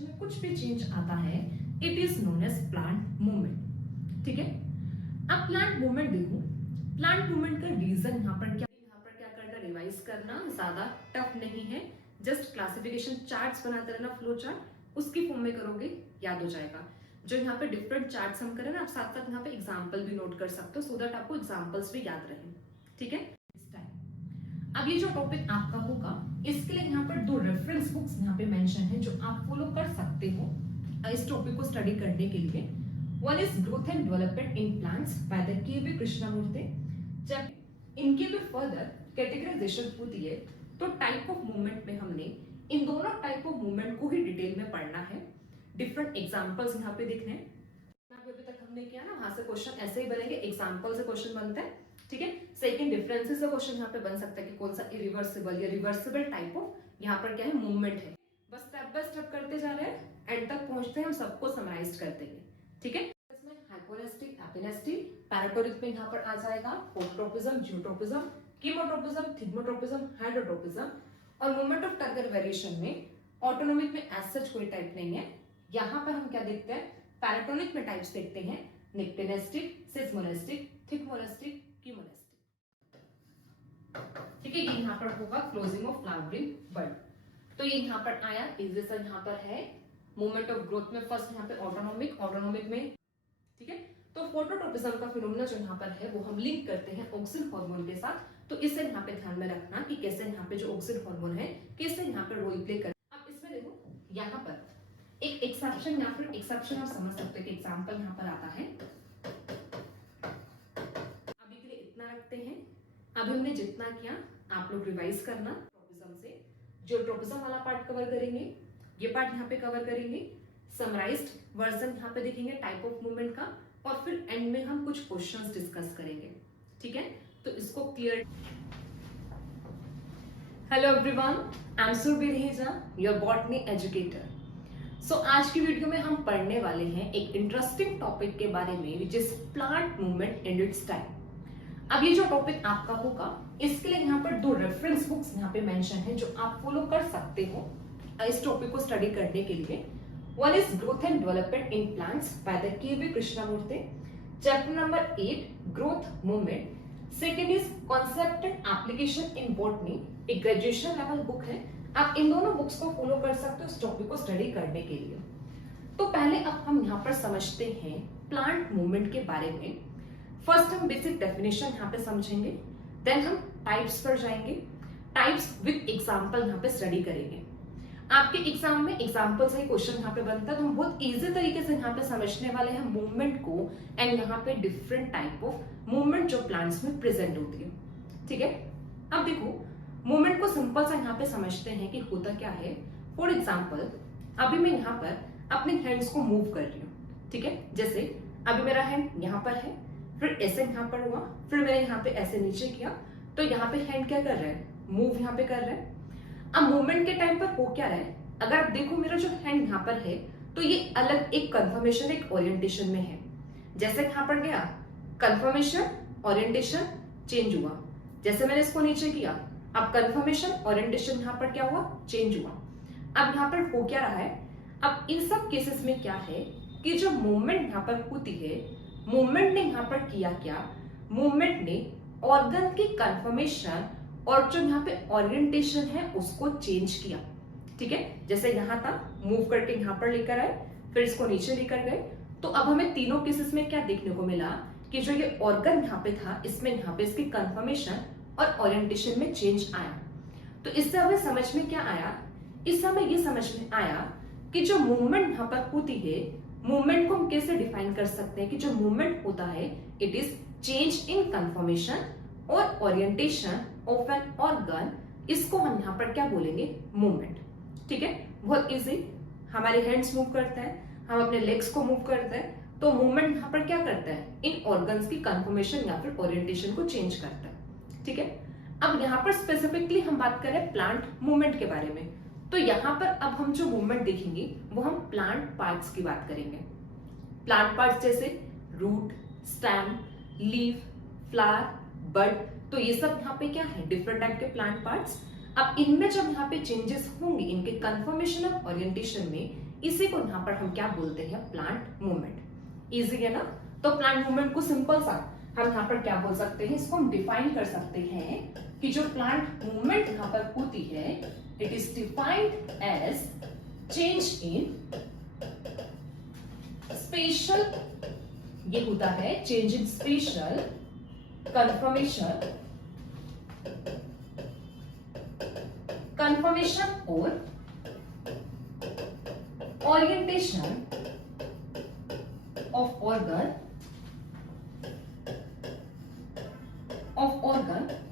Classification में कुछ भी चेंज आता है it is known as plant movement. ठीक है, अब प्लांट मूवमेंट देखो, प्लांट मूवमेंट का रीजन यहाँ पर क्या करना, रिवाइज करना ज्यादा टफ नहीं है। जस्ट क्लासिफिकेशन चार्ट्स बनाते रहना, फ्लो चार्ट उसकी फॉर्म में करोगे याद हो जाएगा। जो यहाँ पे डिफरेंट चार्ट्स हम करें ना, आप साथ साथ यहाँ पे एग्जाम्पल भी नोट कर सकते हो सो दैट आपको एग्जाम्पल्स भी याद रहे। ठीक है, इस टाइम अब ये जो टॉपिक आपका होगा इसके लिए यहाँ पर 2 रेफरेंस बुक्स यहाँ पे मेंशन है जो आप फॉलो कर सकते हो इस टॉपिक को स्टडी करने के लिए। One is growth and development in plants by the K V. Krishnamurthy. जब इनके भी फर्दर कैटेगराइजेशन होती है तो टाइप ऑफ मूवमेंट में हमने इन दोनों टाइप ऑफ मूवमेंट को ही डिटेल में पढ़ना है। डिफरेंट एग्जांपल्स यहाँ पे देखने हैं, अभी तक हमने किया ना, वहां से क्वेश्चन ऐसे ही बनेंगे, एग्जांपल से क्वेश्चन बनते हैं। ठीक है, सेकंड डिफरेंसेस से क्वेश्चन यहाँ पे बन सकता है कि कौन सा इरिवर्सिबल या रिवर्सिबल टाइप ऑफ यहाँ पर क्या है मूवमेंट है। बस स्टेप बाय स्टेप करते जा रहे हैं, एंड तक पहुंचते हैं हम सबको समराइज कर देंगे। ठीक है, इसमें हाइपोनेस्टिक, एपिनेस्टिक, पैराटोरिक में यहाँ पर आ जाएगा ऑटोट्रोपिज्म, जियोट्रोपिज्म, कीमोट्रोपिज्म, थिग्मोट्रोपिज्म, हाइड्रोट्रोपिज्म। और मूवमेंट ऑफ टर्गर वेरिएशन में ऑटोनोमिक में एज सच कोई टाइप नहीं है। यहाँ पर हम क्या देखते हैं, पैराटोनिक में टाइप्स देखते हैं, निक्टेनेस्टिक, सिस्मोनेस्टिक, थिकमोनेस्टिक, कीमोनेस्टिक। ठीक है, ये यहाँ पर होगा क्लोजिंग ऑफ फ्लावरिंग बड। तो ये यहाँ पर आया, इस यहाँ पर है मूवमेंट ऑफ ग्रोथ में फर्स्ट यहाँ पे ऑटोनोमिक में। ठीक है, तो फोटोट्रोपिज्म का फिनोमेना जो यहाँ पर है वो हम लिंक करते हैं ऑक्सिन हार्मोन के साथ। तो इसे यहाँ पे ध्यान में रखना कि कैसे यहाँ पे जो ऑक्सिन हार्मोन है कैसे यहाँ पे रोल प्ले कर। अब इसमें देखो यहाँ पर एक एक्सेप्शन या फिर एक्सेप्शन आप समझ सकते हो कि एग्जांपल यहाँ पर आता है। अभी के लिए इतना रखते हैं। अभी हमने जितना किया आप लोग रिवाइज करना। ट्रोपिज्म से जो ट्रोपिज्म वाला पार्ट कवर करेंगे, ये पार्ट यहाँ पे कवर करेंगे, समराइज्ड वर्जन यहाँ पे देखेंगे टाइप ऑफ मूवमेंट का, और फिर एंड में हम कुछ क्वेश्चंस डिस्कस करेंगे। ठीक है, तो इसको clear. Hello everyone, I am Surabhi Raheja, your botany educator. So आज की वीडियो में हम पढ़ने वाले हैं एक इंटरेस्टिंग टॉपिक के बारे में which is plant movement in its time. अब ये जो टॉपिक आपका होगा इसके लिए यहाँ पर 2 रेफरेंस बुक्स यहाँ पे मेंशन है जो आप फॉलो कर सकते हो इस टॉपिक को स्टडी करने के लिए। One is growth and development in plants by the K V. Krishnamurthy, chapter number 8 growth movement. Second is concept and application in botany, एक ग्रेजुएशन लेवल बुक है। आप इन दोनों बुक्स को फॉलो कर सकते हो इस टॉपिक को स्टडी करने के लिए। तो पहले अब हम यहाँ पर समझते हैं प्लांट मूवमेंट के बारे में। फर्स्ट हम बेसिक डेफिनेशन यहाँ पे समझेंगे, देन हम टाइप्स पर जाएंगे, टाइप्स विद एग्जांपल यहाँ पे स्टडी करेंगे। आपके एग्जाम में एग्जांपल से क्वेश्चन यहाँ पे बनता है, तो हम बहुत इजी तरीके से यहाँ पे समझने वाले हैं मूवमेंट को एंड यहाँ पे डिफरेंट टाइप ऑफ मूवमेंट जो प्लांट्स में प्रेजेंट होती है। ठीक है, अब देखो मूवमेंट को सिंपल सा यहाँ पे समझते हैं कि होता क्या है। फॉर एग्जाम्पल अभी मैं यहाँ पर अपने हैंड्स को मूव कर रही हूँ। ठीक है, जैसे अभी मेरा हैंड यहाँ पर है, फिर ऐसे यहाँ पर हुआ, फिर मैंने यहाँ पे ऐसे नीचे किया, तो यहाँ पे हैंड क्या कर रहा है, मूव यहाँ पे कर रहा है। अब मूवमेंट के टाइम पर हो क्या रहा है, अगर आप देखो मेरा जो हैंड यहाँ पर है तो ये अलग एक कन्फर्मेशन, एक ओरिएंटेशन में है। जैसे यहाँ पर गया कन्फर्मेशन, ओरिएंटेशन चेंज हुआ। जैसे मैंने इसको नीचे किया, अब कन्फर्मेशन, ओरिएंटेशन यहाँ पर क्या हुआ, चेंज हुआ। अब यहाँ पर हो क्या रहा है, अब इन सब केसेस में क्या है कि जो मूवमेंट यहाँ पर होती है, मूवमेंट ने यहाँ पर किया क्या, मूवमेंट ने ऑर्गन की कन्फर्मेशन और जो यहाँ पे ओरिएंटेशन है उसको चेंज किया। ठीक है, जैसे यहाँ था मूव करके यहाँ पर लेकर आए, फिर इसको नीचे लेकर गए। तो अब हमें तीनों केसेस में क्या देखने को मिला कि जो ये ऑर्गन यहाँ पे था इसमें यहाँ पे इसकी कन्फर्मेशन और ओरिएंटेशन में चेंज आया। तो इससे हमें समझ में क्या आया, इससे हमें ये समझ में आया कि जो मूवमेंट यहाँ पर होती है, मूवमेंट को हम कैसे डिफाइन कर सकते हैं कि जो मूवमेंट होता है it is change in conformation और ओरिएंटेशन ऑफ एन ऑर्गन। इसको हम यहाँ पर क्या बोलेंगे, मूवमेंट। ठीक है, बहुत इजी। हमारे हैंड्स मूव करते हैं, हम अपने लेग्स को मूव करते हैं, तो मूवमेंट यहाँ पर क्या करता है, इन ऑर्गन्स की कन्फर्मेशन या फिर ओरिएंटेशन को चेंज करता है। ठीक है, अब यहाँ पर स्पेसिफिकली हम बात करें प्लांट मूवमेंट के बारे में, तो यहाँ पर अब हम जो मूवमेंट देखेंगे वो हम प्लांट पार्ट्स की बात करेंगे। प्लांट पार्ट्स जैसे रूट, स्टेम, लीफ, फ्लावर, बड, तो ये सब यहाँ पे क्या है, डिफरेंट टाइप के प्लांट पार्ट्स। अब इनमें जब यहाँ पे चेंजेस होंगे इनके कन्फर्मेशन और ओरिएंटेशन में, इसी को यहाँ पर हम क्या बोलते हैं, प्लांट मूवमेंट। इजी है ना। तो प्लांट मूवमेंट को सिंपल सा हम यहाँ पर क्या बोल सकते हैं, इसको हम डिफाइन कर सकते हैं कि जो प्लांट मूवमेंट यहाँ पर होती है, it is defined as change in spatial, ये होता है चेंज इन स्पेशल कंफर्मेशन और orientation of organ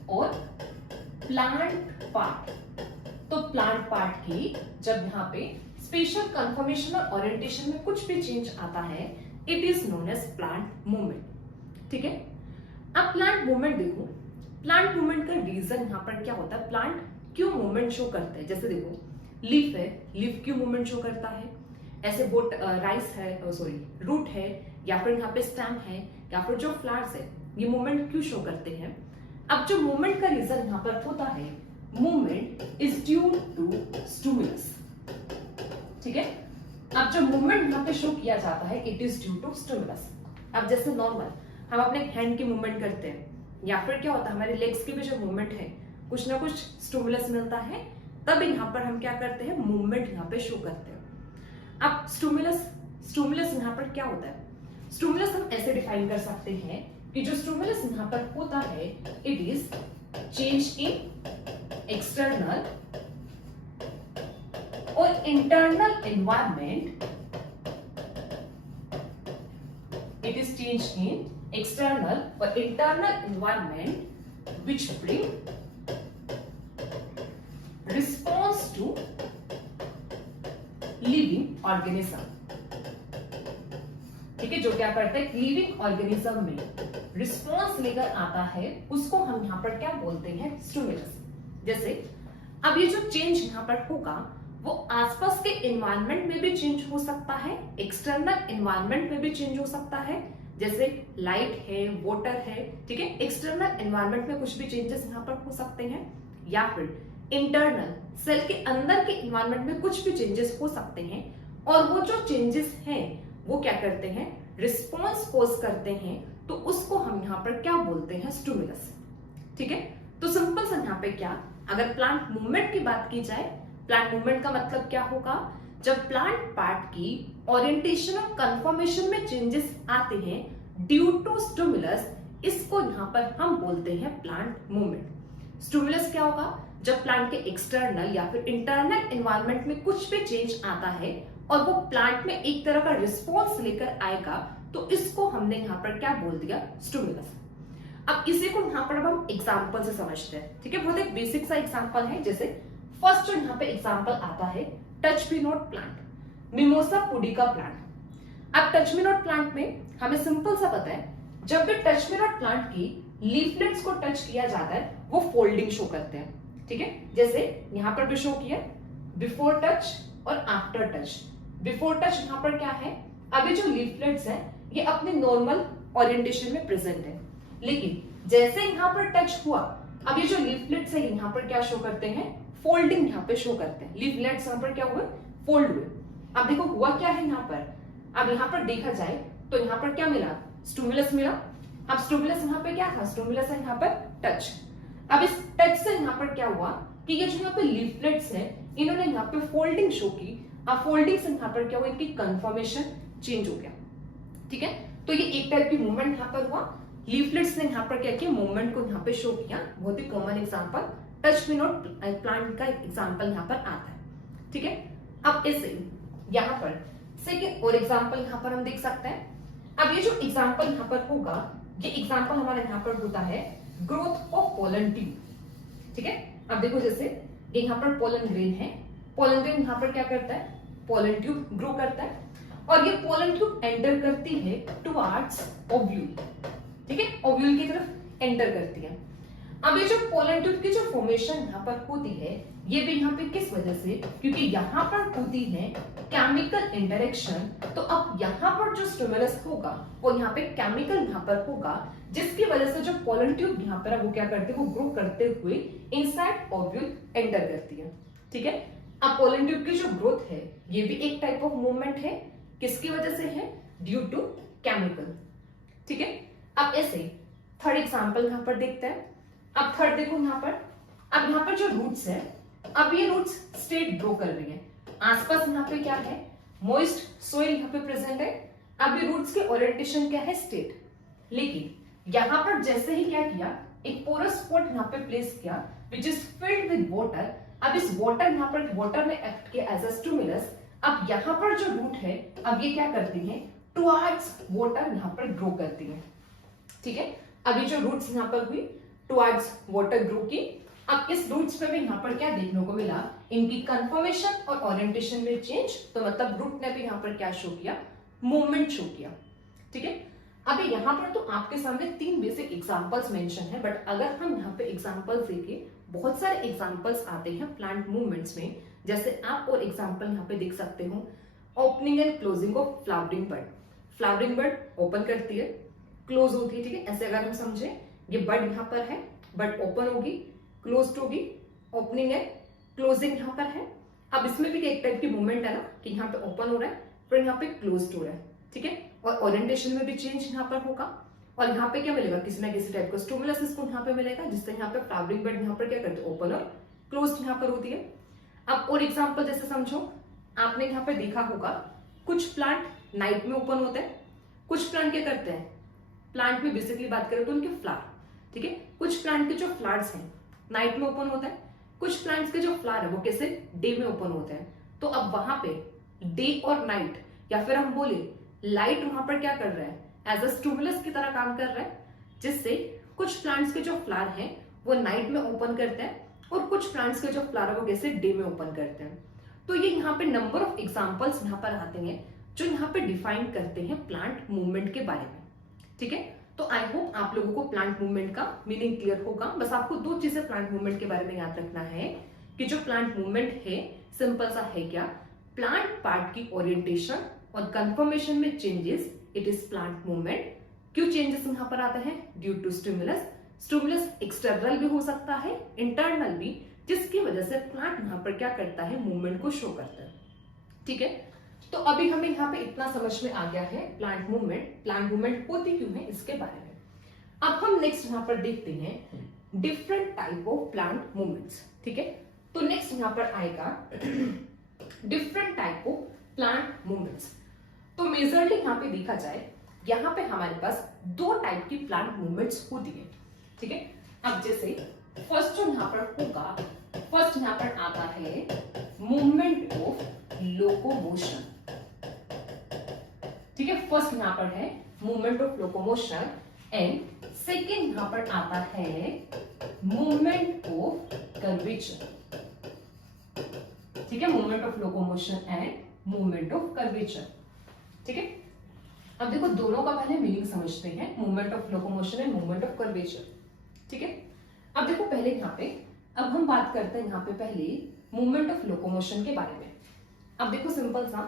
और प्लांट पार्ट। तो प्लांट पार्ट की जब यहाँ पे स्पेशल कंफर्मेशन और ओरिएंटेशन में कुछ भी चेंज आता है, it is known as plant movement. ठीक है। अब प्लांट मूवमेंट देखो, प्लांट मूवमेंट का रीजन यहाँ पर क्या होता है, प्लांट क्यों मूवमेंट शो करते हैं। जैसे देखो लीफ है, लीफ क्यों मूवमेंट शो करता है, ऐसे बोट राइस है, सॉरी रूट है, या फिर यहाँ पे स्टेम है, या फिर जो फ्लावर्स है, ये मूवमेंट क्यों शो करते हैं। अब जो मूवमेंट का रीजन यहाँ पर होता है, movement is due to stimulus. ठीक है। अब जो मूवमेंट यहाँ पे शो किया जाता है, it is due to stimulus. अब जैसे नॉर्मल हम अपने हैंड की मूवमेंट करते हैं, या फिर क्या होता है हमारे लेग्स की भी जो मूवमेंट है, कुछ ना कुछ स्टिमुलस मिलता है, तब यहाँ पर हम क्या करते हैं, मूवमेंट यहाँ पे शो करते हैं। अब स्टिमुलस यहाँ पर क्या होता है, स्टिमुलस हम ऐसे डिफाइन कर सकते हैं कि जो स्टिमुलस यहाँ पर होता है, it is change in external और internal environment, it is change in external और internal environment which bring response to living organism. ठीक है। जो क्या करते हैं, लिविंग ऑर्गेनिज्म में रिस्पॉन्स लेकर आता है, उसको हम यहाँ पर क्या बोलते हैं, स्टिमुलस। जैसे अब ये जो चेंज यहाँ पर होगा, वो आसपास के एनवायरनमेंट में भी चेंज हो सकता है, एक्सटर्नल एनवायरनमेंट में भी चेंज हो सकता है, जैसे लाइट है, वाटर है। ठीक है। एक्सटर्नल एनवायरनमेंट में कुछ भी चेंजेस यहाँ पर हो सकते हैं, या फिर इंटरनल सेल के अंदर के एनवायरनमेंट में कुछ भी चेंजेस हो सकते हैं, और वो जो चेंजेस हैं वो क्या करते हैं, रिस्पॉन्स कोज करते हैं, तो उसको हम यहाँ पर क्या बोलते हैं, स्टिमुलस। ठीक है। तो सिंपल सा यहाँ पे क्या, अगर प्लांट मूवमेंट की बात की जाए, प्लांट मूवमेंट का मतलब क्या होगा, जब प्लांट पार्ट की ओरिएंटेशन और कंफर्मेशन में चेंजेस आते हैं ड्यू टू स्टिमुलस, इसको यहाँ पर हम बोलते हैं प्लांट मूवमेंट। स्टिमुलस क्या होगा, जब प्लांट के एक्सटर्नल या फिर इंटरनल एनवायरनमेंट में कुछ भी चेंज आता है और वो प्लांट में एक तरह का रिस्पॉन्स लेकर आएगा, तो इसको हमने यहाँ पर क्या बोल दिया, स्टिमुलस। अब इसी को यहाँ पर अब हम एग्जांपल से समझते हैं। ठीक है। बहुत एक बेसिक सा एग्जांपल है। जैसे फर्स्ट जो यहाँ पे एग्जांपल आता है, touch me not plant, mimosa pudica plant. अब टच मी नॉट प्लांट में हमें सिंपल सा पता है, जब भी टच मी नॉट प्लांट की लीफलेट्स को टच किया जाता है, वो फोल्डिंग शो करते हैं। ठीक है। जैसे यहाँ पर भी शो किया बिफोर टच और आफ्टर टच। बिफोर टच यहाँ पर क्या है, अभी जो लीफलेट्स है ये अपने नॉर्मल ओरिएंटेशन में प्रेजेंट है, लेकिन जैसे यहाँ पर टच हुआ, अब ये जो लीफलेट्स है यहाँ पर क्या शो करते हैं, फोल्डिंग यहाँ पे शो करते हैं। लीफलेट्स यहाँ पर क्या हुए, फोल्ड हुए। अब देखो हुआ क्या है यहाँ पर, अब यहाँ पर देखा जाए तो यहाँ पर क्या मिला, स्टिमुलस मिला। अब स्टिमुलस यहाँ पे क्या था, स्टिमुलस है यहाँ पर टच। अब इस टच से यहाँ पर क्या हुआ कि ये जो यहाँ पे लीफलेट्स है, इन्होंने यहाँ पे फोल्डिंग शो की। अब फोल्डिंग से यहाँ पर क्या हुआ, इनकी कंफर्मेशन चेंज हो गया। ठीक है। तो ये एक टाइप की मूवमेंट यहाँ पर हुआ, लीफलेट्स ने यहाँ पर क्या किया, मूवमेंट को यहाँ पे शो किया। बहुत ही common example touch me not plant का एग्जांपल यहाँ पर आता है। ठीक है। अब इसे यहाँ पर सेकेंड और एग्जांपल यहाँ पर हम देख सकते हैं। अब ये जो एग्जांपल यहाँ पर होगा, ये एग्जांपल हमारा यहाँ पर होता है ग्रोथ ऑफ पोलन ट्यूब। ठीक है। अब देखो जैसे यहाँ पर पोलन ग्रेन है, पोलन ग्रेन यहाँ पर क्या करता है, पोलन ट्यूब ग्रो करता है, और ये पोलन ट्यूब एंटर करती है टुवर्ड्स ओव्यूल। ठीक है। ओव्यूल की तरफ एंटर करती है। अब ये जो पोलन ट्यूब की जो फॉर्मेशन यहाँ पर होती है, ये भी यहाँ पे किस वजह से, क्योंकि यहाँ पर होती है केमिकल इंटरेक्शन। तो अब यहाँ पर जो स्टिमुलस होगा वो यहाँ पे केमिकल यहाँ पर होगा, जिसकी वजह से जो पोलन ट्यूब यहाँ पर वो क्या करती है, वो ग्रो करते हुए इनसाइड ओव्यूल एंटर करती है। ठीक है। अब पोलन ट्यूब की जो ग्रोथ है ये भी एक टाइप ऑफ मूवमेंट है, किसकी वजह से है? Due to chemical. ठीक है, अब ऐसे थर्ड एग्जांपल यहाँ पर देखते हैं। अब थर्ड देखो यहाँ पर, अब यहाँ पर जो रूट्स है, अब ये रूट्स स्टेट ग्रो कर रही है, आसपास यहाँ पे क्या है? मॉइस्ट सोइल यहाँ पे प्रेजेंट है। अब ये रूट्स के ओरिएंटेशन क्या है? स्टेट। लेकिन यहाँ पर जैसे ही क्या किया, एक पोरस स्पॉट यहाँ पे प्लेस किया which is filled with water. अब इस वाटर यहाँ पर वाटर ने एक्ट किया एज अ स्टिमुलस। अब यहाँ पर जो रूट है, अब ये क्या करती है? टुवर्ड्स वाटर यहाँ पर ग्रो करती है। ठीक है, अभी जो रूट्स यहाँ पर हुई टुवर्ड्स वाटर ग्रो की। अब इस रूट्स पे भी यहाँ पर क्या देखने को मिला? इनकी कंफर्मेशन और ओरिएंटेशन में चेंज। तो मतलब रूट ने भी यहाँ पर क्या शो किया? मूवमेंट शो किया। ठीक है, अभी यहाँ पर तो आपके सामने 3 बेसिक एग्जांपल्स मेंशन है, बट अगर हम यहाँ पे एग्जांपल्स देखें, बहुत सारे एग्जांपल्स आते हैं प्लांट मूवमेंट्स में। जैसे आप और एग्जांपल यहाँ पे देख सकते हो, opening and closing of flowering bird. Flowering bird open करती है, क्लोज होती है। ठीक है, ऐसे अगर हम समझे, ये बर्ड यहाँ पर है, बर्ड ओपन होगी, क्लोज होगी, ओपनिंग है, क्लोजिंग यहाँ पर है। अब इसमें भी एक टाइप की मूवमेंट है ना, कि यहाँ पे ओपन हो रहा है, फिर यहाँ पे क्लोज हो रहा है। ठीक है, और ओरिएंटेशन में भी चेंज यहाँ पर होगा। और यहाँ पे क्या मिलेगा? किसी ना किसी टाइप का स्टिमुलस इसको यहाँ पे मिलेगा, जिससे यहाँ पे फ्लावरिंग बर्ड यहाँ पर क्या करते हैं? ओपन और क्लोज यहाँ पर होती है। अब और एग्जांपल जैसे समझो, आपने यहाँ पे देखा होगा कुछ प्लांट नाइट में ओपन होते हैं, कुछ प्लांट क्या करते हैं? प्लांट में बेसिकली बात करें तो उनके फ्लावर। ठीक है, कुछ प्लांट के जो फ्लावर्स हैं नाइट में ओपन होता है, कुछ प्लांट्स के जो फ्लावर है वो कैसे? डे में ओपन होते हैं। तो अब वहां पे डे और नाइट, या फिर हम बोले लाइट वहां पर क्या कर रहा है? एज अ स्टिमुलस की तरह काम कर रहा है, जिससे कुछ प्लांट्स के जो फ्लावर हैं वो नाइट में ओपन करते हैं, और कुछ प्लांट्स के जो फ्लावर है वो कैसे? डे में ओपन करते हैं। तो ये यहाँ पे नंबर ऑफ एग्जांपल्स यहाँ पर आते हैं जो यहाँ पे डिफाइन करते हैं प्लांट मूवमेंट के बारे में। ठीक है, तो आई होप आप लोगों को प्लांट मूवमेंट का मीनिंग क्लियर होगा। बस आपको 2 चीजें प्लांट मूवमेंट के बारे में याद रखना है कि जो प्लांट मूवमेंट है सिंपल सा है क्या? प्लांट पार्ट की ओरिएंटेशन और कंफर्मेशन में changes, it is plant movement. क्यों चेंजेस यहाँ पर आते हैं? Due to stimulus. Stimulus external भी हो सकता है, इंटरनल भी, जिसकी वजह से प्लांट यहाँ पर क्या करता है? मूवमेंट को शो करता है। ठीक है, तो अभी हमें यहाँ पे इतना समझ में आ गया है प्लांट मूवमेंट होती क्यों है इसके बारे में। अब हम नेक्स्ट यहाँ पर देखते हैं different type of plant movements. ठीक है, तो नेक्स्ट यहाँ पर आएगा different type of plant movements. तो मेजरली यहाँ पे देखा जाए, यहाँ पे हमारे पास 2 टाइप की प्लांट मूवमेंट्स होती है। ठीक है, अब जैसे फर्स्ट जो यहाँ पर होगा, फर्स्ट यहाँ पर आता है मूवमेंट ऑफ लोकोमोशन। ठीक है, फर्स्ट यहाँ पर है movement of locomotion, and second यहाँ पर आता है मूवमेंट ऑफ कर्वेचर। ठीक है, movement of locomotion and movement of curvature. ठीक है, अब देखो दोनों का पहले मीनिंग समझते हैं, movement of locomotion and movement of curvature. ठीक है, अब देखो पहले यहाँ पे, अब हम बात करते हैं यहाँ पे पहले मूवमेंट ऑफ लोकोमोशन के बारे में। अब देखो सिंपल सा,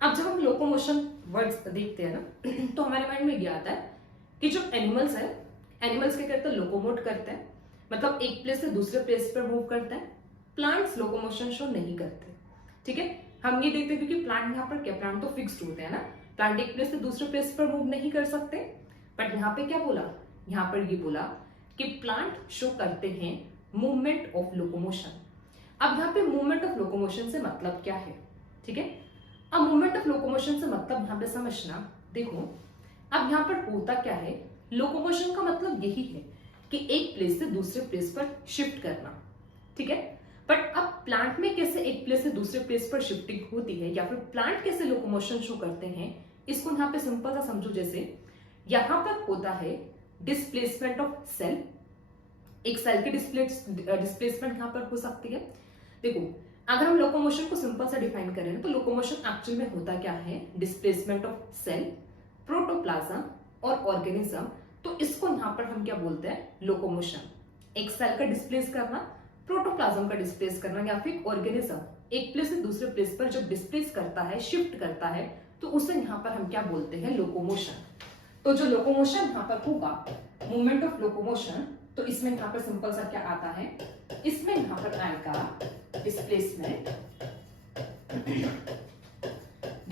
अब जब हम लोकोमोशन वर्ड्स देखते हैं ना, तो हमारे माइंड में ये आता है कि जो एनिमल्स है, एनिमल्स क्या करते हैं? लोकोमोट करते हैं, मतलब एक प्लेस से दूसरे प्लेस पर मूव करते हैं। प्लांट्स लोकोमोशन शो नहीं करते। ठीक है, हम ये देखते हैं क्योंकि प्लांट यहाँ पर क्या, प्लांट तो फिक्स्ड होते हैं ना, प्लांट एक प्लेस से दूसरे प्लेस पर मूव नहीं कर सकते। बट यहाँ पे क्या बोला? यहाँ पर ये बोला कि प्लांट शो करते हैं मूवमेंट ऑफ लोकोमोशन। अब यहाँ पे मूवमेंट ऑफ लोकोमोशन से मतलब क्या है? ठीक है, अब मूवमेंट ऑफ लोकोमोशन से मतलब यहाँ पे समझना, देखो अब यहाँ पर होता क्या है, लोकोमोशन का मतलब यही है कि एक प्लेस से दूसरे प्लेस पर शिफ्ट करना। ठीक है, बट अब प्लांट में कैसे एक प्लेस से दूसरे प्लेस पर शिफ्टिंग होती है, या फिर प्लांट कैसे लोकोमोशन शो करते हैं, इसको यहाँ पे सिंपल सा समझो। जैसे यहाँ पर होता है डिस्प्लेसमेंट ऑफ सेल, एक सेल की डिस्प्लेसमेंट यहाँ पर हो सकती है। देखो अगर हम लोकोमोशन को सिंपल सा डिफाइन करें तो लोकोमोशन एक्चुअल में होता क्या है? डिस्प्लेसमेंट ऑफ सेल, प्रोटोप्लाज्म और ऑर्गेनिज्म। तो इसको यहाँ पर हम क्या बोलते हैं? लोकोमोशन। एक सेल का डिस्प्लेस करना, प्रोटोप्लाज्म का डिस्प्लेस करना, या फिर ऑर्गेनिज्म एक प्लेस से दूसरे प्लेस पर जब डिस्प्लेस करता है, शिफ्ट करता है, तो उसे यहाँ पर हम क्या बोलते हैं? लोकोमोशन। तो जो लोकोमोशन यहाँ पर होगा, मूवमेंट ऑफ लोकोमोशन, तो इसमें यहाँ पर सिंपल सा क्या आता है? इसमें यहाँ पर आएगा डिस्प्लेसमेंट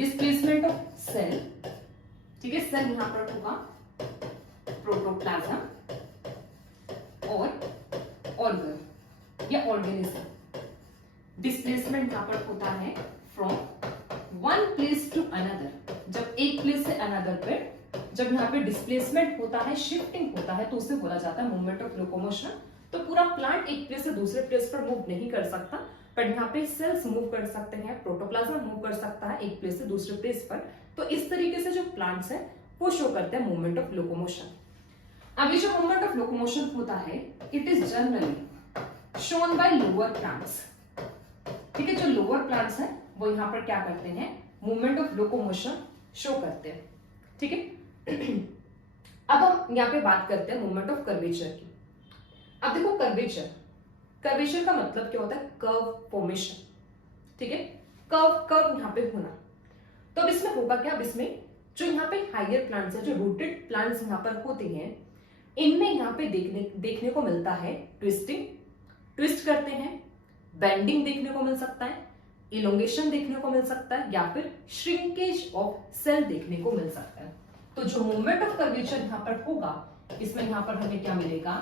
डिस्प्लेसमेंट ऑफ सेल, ठीक है, सेल यहां पर होगा प्रोटोप्लाज्म और ऑर्गन या ऑर्गेनिज्म। डिस्प्लेसमेंट यहां पर होता है from one place to another, जब एक प्लेस से अनदर पे जब यहाँ पे डिस्प्लेसमेंट होता है, शिफ्टिंग होता है, तो उसे बोला जाता है मूवमेंट ऑफ लोकोमोशन। तो पूरा प्लांट एक प्लेस से दूसरे प्लेस पर मूव नहीं कर सकता, पर यहाँ पे सेल्स मूव कर सकते हैं, प्रोटोप्लाज्म मूव कर सकता है एक प्लेस से दूसरे प्लेस पर। तो इस तरीके से जो प्लांट्स है वो शो करते हैं मूवमेंट ऑफ लोकोमोशन। अब ये जो मूवमेंट ऑफ लोकोमोशन होता है, it is generally shown by lower plants, ठीक है। जो लोअर प्लांट्स है वो यहाँ पर क्या करते हैं, मूवमेंट ऑफ लोकोमोशन शो करते हैं, ठीक है। अब हम यहाँ पे बात करते हैं मूवमेंट ऑफ कर्वेचर की। अब देखो कर्वेचर, कर्वेचर का मतलब क्या होता है, कर्व फॉर्मेशन, ठीक है, कर्व यहाँ पे होना। तो अब इसमें होगा क्या, अब इसमें जो यहाँ पे हायर प्लांट्स है, जो रूटेड प्लांट्स यहाँ पर होते हैं, इनमें यहाँ पे देखने को मिलता है ट्विस्टिंग, ट्विस्ट करते हैं, बेंडिंग देखने को मिल सकता है, इलोंगेशन देखने को मिल सकता है, या फिर श्रिंकेज ऑफ सेल देखने को मिल सकता है। तो जो मूवमेंट ऑफ कर्वेचर यहाँ पर होगा, इसमें यहाँ पर हमें क्या मिलेगा,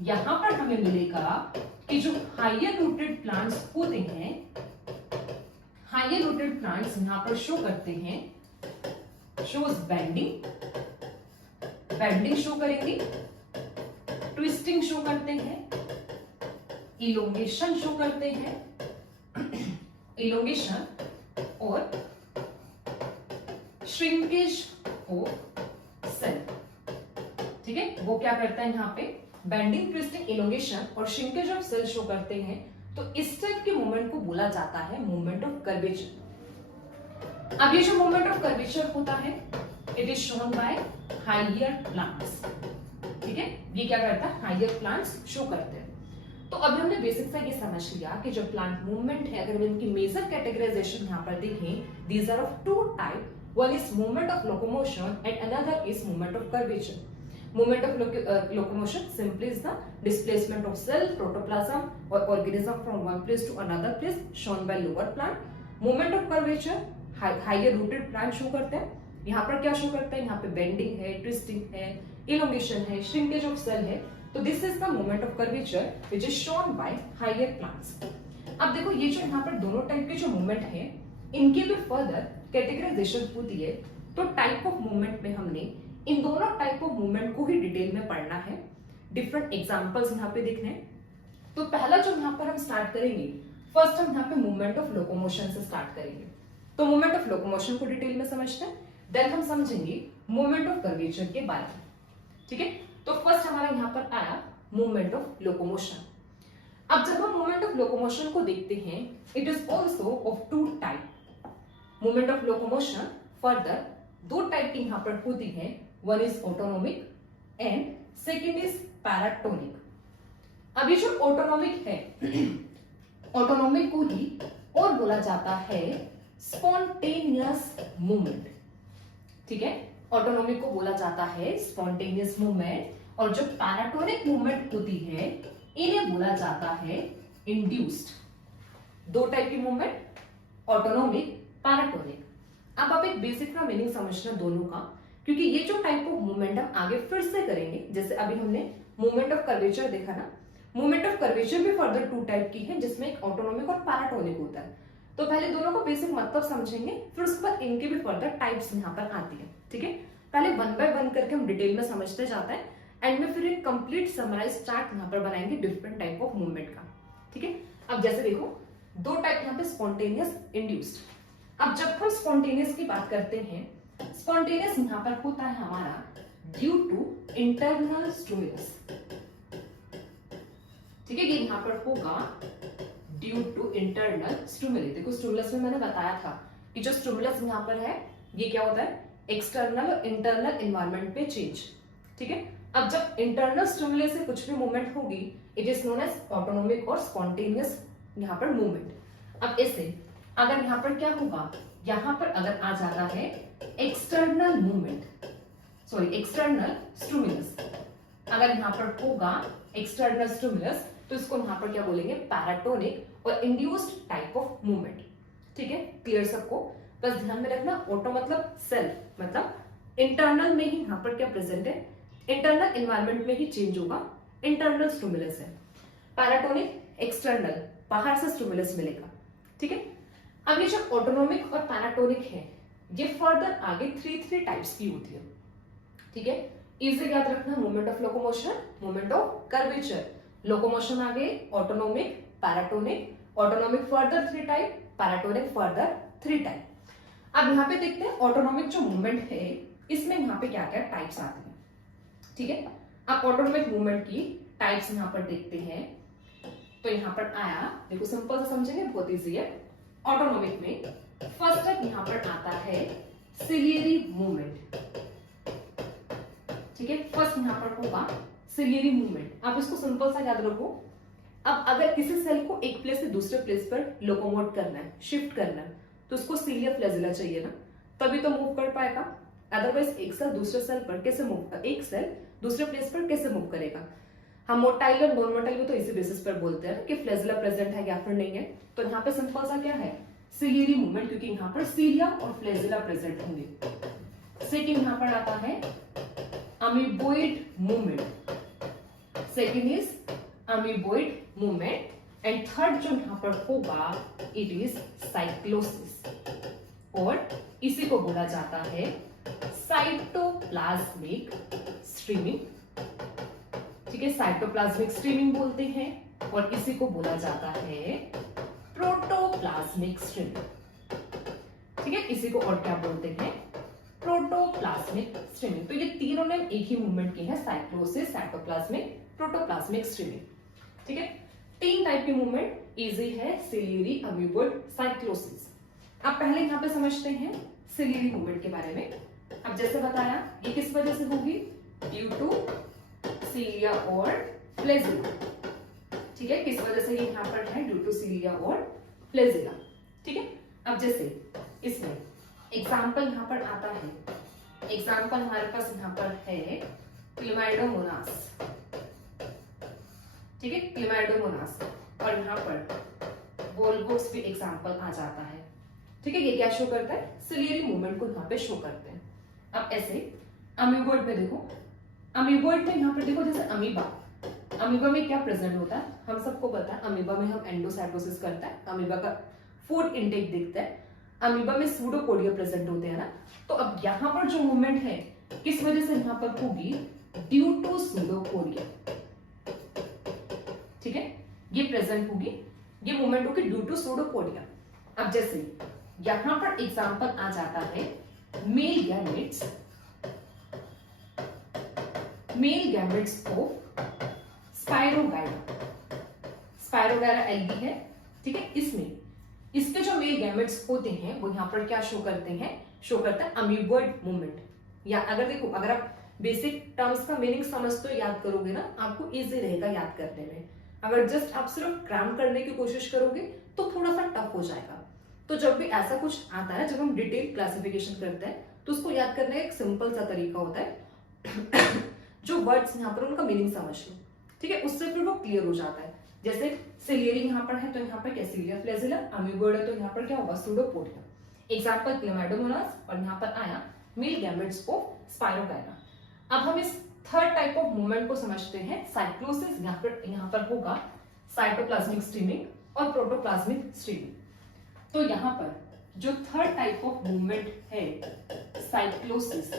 यहाँ पर हमें मिलेगा कि जो हायर रूटेड प्लांट्स होते हैं, हायर रूटेड प्लांट्स यहाँ पर शो करते हैं, शोज बेंडिंग, बेंडिंग शो करेंगे, ट्विस्टिंग शो करते हैं, इलोंगेशन शो करते हैं, इलोंगेशन और श्रिंकेज ऑफ सेल, ठीक है। वो क्या करता है यहाँ पे, बेंडिंग, ट्विस्टिंग, इलोंगेशन और श्रिंकेज ऑफ सेल शो करते हैं। तो इस टाइप के मूवमेंट को बोला जाता है मूवमेंट ऑफ कर्वेचर। अब ये जो मूवमेंट ऑफ कर्वेचर होता है, it is shown by higher plants, ठीक है। ये क्या करता है, हायर प्लांट्स शो करते हैं। तो अभी हमने बेसिक सा ये समझ लिया कि जो प्लांट मूवमेंट है, अगर इनकी मेजर कैटेगराइजेशन यहाँ पर देखें, these are of two type, one is movement of locomotion and another is movement of curvature. Movement of locomotion simply is the displacement of cell, protoplasm or organism from one place to another place shown by lower plant. Movement of curvature higher rooted plant show करते हैं। यहाँ पर क्या show करता है, यहाँ पे bending है, ट्विस्टिंग है, इलोंगेशन है, श्रिंकेज ऑफ सेल है। तो this is the movement of curvature which is shown by higher plants. अब देखो ये जो यहाँ पर दोनों टाइप के जो मूवमेंट है, इनकी भी फर्दर कैटेगराइजेशन होती है। तो टाइप ऑफ मूवमेंट में हमने इन दोनों टाइप ऑफ मूवमेंट को ही डिटेल में पढ़ना है, डिफरेंट एग्जांपल्स यहाँ पे देखने हैं। तो पहला जो यहाँ पर हम स्टार्ट करेंगे, फर्स्ट हम यहाँ पे मूवमेंट ऑफ लोकोमोशन से स्टार्ट करेंगे। तो मूवमेंट ऑफ लोकोमोशन को डिटेल में समझते हैं, देन हम समझेंगे मूवमेंट ऑफ कर्वेचर के बारे में, ठीक है। तो फर्स्ट हमारा यहाँ पर आया मूवमेंट ऑफ लोकोमोशन। अब जब हम मूवमेंट ऑफ लोकोमोशन को देखते हैं, it is also of two type. Movement of locomotion further दो टाइप की यहाँ पर होती है, one is autonomic and second is paratonic. अब ये जो ऑटोनोमिक है, ऑटोनोमिक को ही और बोला जाता है स्पॉन्टेनियस मूवमेंट, ठीक है। ऑटोनोमिक को बोला जाता है स्पॉन्टेनियस मूवमेंट, और जो पैराटोनिक मूवमेंट होती है इन्हें बोला जाता है इंड्यूस्ड। दो टाइप की मूवमेंट, ऑटोनोमिक, पैराटोनिक। अब आप एक बेसिक का मीनिंग समझना दोनों का, क्योंकि ये जो टाइप ऑफ मूवमेंट हम आगे फिर से करेंगे। जैसे अभी हमने मूवमेंट ऑफ कर्वेचर देखा ना, मूवमेंट ऑफ कर्वेचर भी फर्दर टू टाइप की है, जिसमें एक ऑटोनोमिक और पैराटोनिक होता है। तो पहले दोनों को बेसिक मतलब समझेंगे, फिर उसके बाद इनके भी फर्दर टाइप्स यहाँ पर आती है, ठीक है। पहले वन बाय वन करके हम डिटेल में समझते जाते हैं, एंड में फिर एक कंप्लीट समराइज चार्ट यहाँ पर बनाएंगे डिफरेंट टाइप ऑफ मूवमेंट का, ठीक है। अब जैसे देखो दो टाइप यहाँ पे स्पॉन्टेनियस, इंड्यूस्ड। अब जब हम स्पॉन्टेनियस की बात करते हैं, स्पॉन्टेनियस यहाँ पर होता है हमारा ड्यू टू इंटरनल स्टिमुलस, ठीक है। ये यहाँ पर होगा ड्यू टू इंटरनल स्टिमुलस। देखो स्टिमुलस में मैंने बताया था कि जो स्टिमुलस यहाँ पर है ये क्या होता है, एक्सटर्नल और इंटरनल एनवायरनमेंट पे चेंज, ठीक है। अब जब इंटरनल स्टिमुलस से कुछ भी मूवमेंट होगी, it is known as autonomic और स्पॉन्टेनियस यहाँ पर मूवमेंट। अब ऐसे अगर यहाँ पर क्या होगा, यहाँ पर अगर आ जाता है external movement, sorry external stimulus, अगर यहाँ पर होगा एक्सटर्नल स्टिमुलस, तो इसको यहाँ पर क्या बोलेंगे, पैराटोनिक और इंड्यूस्ड टाइप ऑफ मूवमेंट, ठीक है। क्लियर सबको। बस ध्यान में रखना, ऑटो मतलब सेल्फ, मतलब इंटरनल में ही यहाँ पर क्या प्रेजेंट है, इंटरनल एनवायरमेंट में ही चेंज होगा, इंटरनल स्टिमुलस है। पैराटोनिक एक्सटर्नल, बाहर से स्टिमुलस मिलेगा, ठीक है। अब ये जो ऑटोनोमिक और पैराटोनिक है, ये फर्दर आगे थ्री टाइप्स की होती है, ठीक है। इसे याद रखना, moment of locomotion, moment of curvature. Locomotion आगे autonomic, paratonic, autonomic further 3 type, paratonic further 3 type. अब यहाँ पे देखते हैं ऑटोनोमिक जो मूवमेंट है इसमें यहाँ पे क्या क्या टाइप्स आते हैं, ठीक है। अब ऑटोनोमिक मूवमेंट की टाइप्स यहाँ पर देखते हैं। तो यहाँ पर आया, देखो सिंपल से समझेंगे, बहुत इजी है। ऑटोनोमिक में फर्स्ट टाइप यहाँ पर आता है सिलियरी मूवमेंट, ठीक है। फर्स्ट यहाँ पर होगा सिलियरी मूवमेंट। आप इसको सिंपल सा याद रखो। अब अगर किसी सेल को एक प्लेस से दूसरे प्लेस पर लोकोमोट करना है, शिफ्ट करना है, तो उसको सीलिया फ्लैजिला चाहिए ना, तभी तो मूव कर पाएगा। अदरवाइज एक सेल दूसरे सेल पर कैसे मूव, एक सेल दूसरे प्लेस पर कैसे मूव करेगा। हम मोटाइल और नॉन मोटाइल तो इसी बेसिस पर बोलते हैं कि फ्लैजिला प्रेजेंट है या फिर नहीं है। तो यहाँ पे सिंपल सा क्या है, सिलियरी मूवमेंट, क्योंकि यहाँ पर सीलिया और फ्लैजिला प्रेजेंट होंगे। सेकेंड यहाँ पर आता है amoeboid movement, second is amoeboid movement, and third जो यहाँ पर होगा इट इज साइक्लोसिस, और इसी को बोला जाता है साइटोप्लाज्मिक स्ट्रीमिंग, ठीक है। साइटोप्लाज्मिक स्ट्रीमिंग बोलते हैं, और इसी को बोला जाता है प्रोटोप्लाज्मिक स्ट्रीमिंग, ठीक है। इसी को और क्या बोलते हैं, प्रोटोप्लाज्मिक स्ट्रीमिंग। तो ये तीनों ने एक ही मूवमेंट की है, साइक्लोसिस, साइटोप्लाज्मिक, प्रोटोप्लाज्मिक स्ट्रीमिंग, ठीक है। 3 टाइप की मूवमेंट इजी है, सिलियरी, अमीबोइड, साइक्लोसिस। अब पहले यहाँ पे समझते हैं सिलियरी मूवमेंट के बारे में। अब जैसे बताया, ये किस वजह से होगी, ड्यू टू सीलिया और फ्लैजिला, ठीक है। किस वजह से ये यहाँ पर है, ड्यू टू सीलिया और फ्लैजिला, ठीक है। अब जैसे इसमें एग्जाम्पल यहाँ पर आता है, एग्जाम्पल हमारे पास यहाँ पर है क्लेमाइडोमोनास, ठीक है, क्लेमाइडोमोनास, और यहाँ पर वोल्वोस भी एग्जाम्पल आ जाता है, ठीक है। ये क्या शो करता है, सिलियरी मूवमेंट को यहाँ पे शो करते हैं। अब ऐसे अमीबोइड में देखो, अमीबोइड में यहाँ पर देखो, जैसे अमीबा, अमीबा में क्या प्रेजेंट होता है, हम सबको पता है। अमीबा में हम एंडोसाइटोसिस करता है, अमीबा का फूड इंटेक दिखता है, अमीबा में सूडोपोडिया प्रेजेंट होते हैं ना। तो अब यहाँ पर जो मूवमेंट है किस वजह से यहाँ पर होगी, ड्यू टू सूडोपोडिया, ठीक है। ये प्रेजेंट होगी, ये मूवमेंट होगी ड्यू टू सूडोपोडिया। अब जैसे यहां पर एग्जांपल आ जाता है male gametes, male gametes of spirogyra, spirogyra algae है, ठीक है। इसमें इसके जो मेल गैमेट्स होते हैं वो यहां पर क्या शो करते हैं, शो करता है अमीबोइड मूवमेंट। या अगर देखो, अगर आप बेसिक टर्म्स का मीनिंग समझ तो याद करोगे ना, आपको इजी रहेगा याद करने में। अगर जस्ट आप सिर्फ क्राम करने की कोशिश करोगे तो थोड़ा सा टफ हो जाएगा। तो जब भी ऐसा कुछ आता है, जब हम डिटेल क्लासिफिकेशन करते हैं, तो उसको याद करने का एक सिंपल सा तरीका होता है जो वर्ड्स यहाँ पर उनका मीनिंग समझ लो, ठीक है, उससे फिर वो क्लियर हो जाता है। जैसे सिलियरी यहाँ पर है तो यहाँ पर क्या, सीलिया फ्लैजिला, अमीबोइड है तो यहाँ पर क्या होगा, सूडोपोडिया। एग्जांपल क्लेमाइडोमोनास, और यहाँ पर आया मेल गैमेट्स ऑफ स्पाइरोगाइरा। अब हम इस थर्ड टाइप ऑफ मूवमेंट को समझते हैं, साइक्लोसिस। यहाँ पर होगा साइटोप्लाज्मिक स्ट्रीमिंग और प्रोटोप्लाज्मिक स्ट्रीमिंग। तो यहाँ पर जो थर्ड टाइप ऑफ मूवमेंट है साइक्लोसिस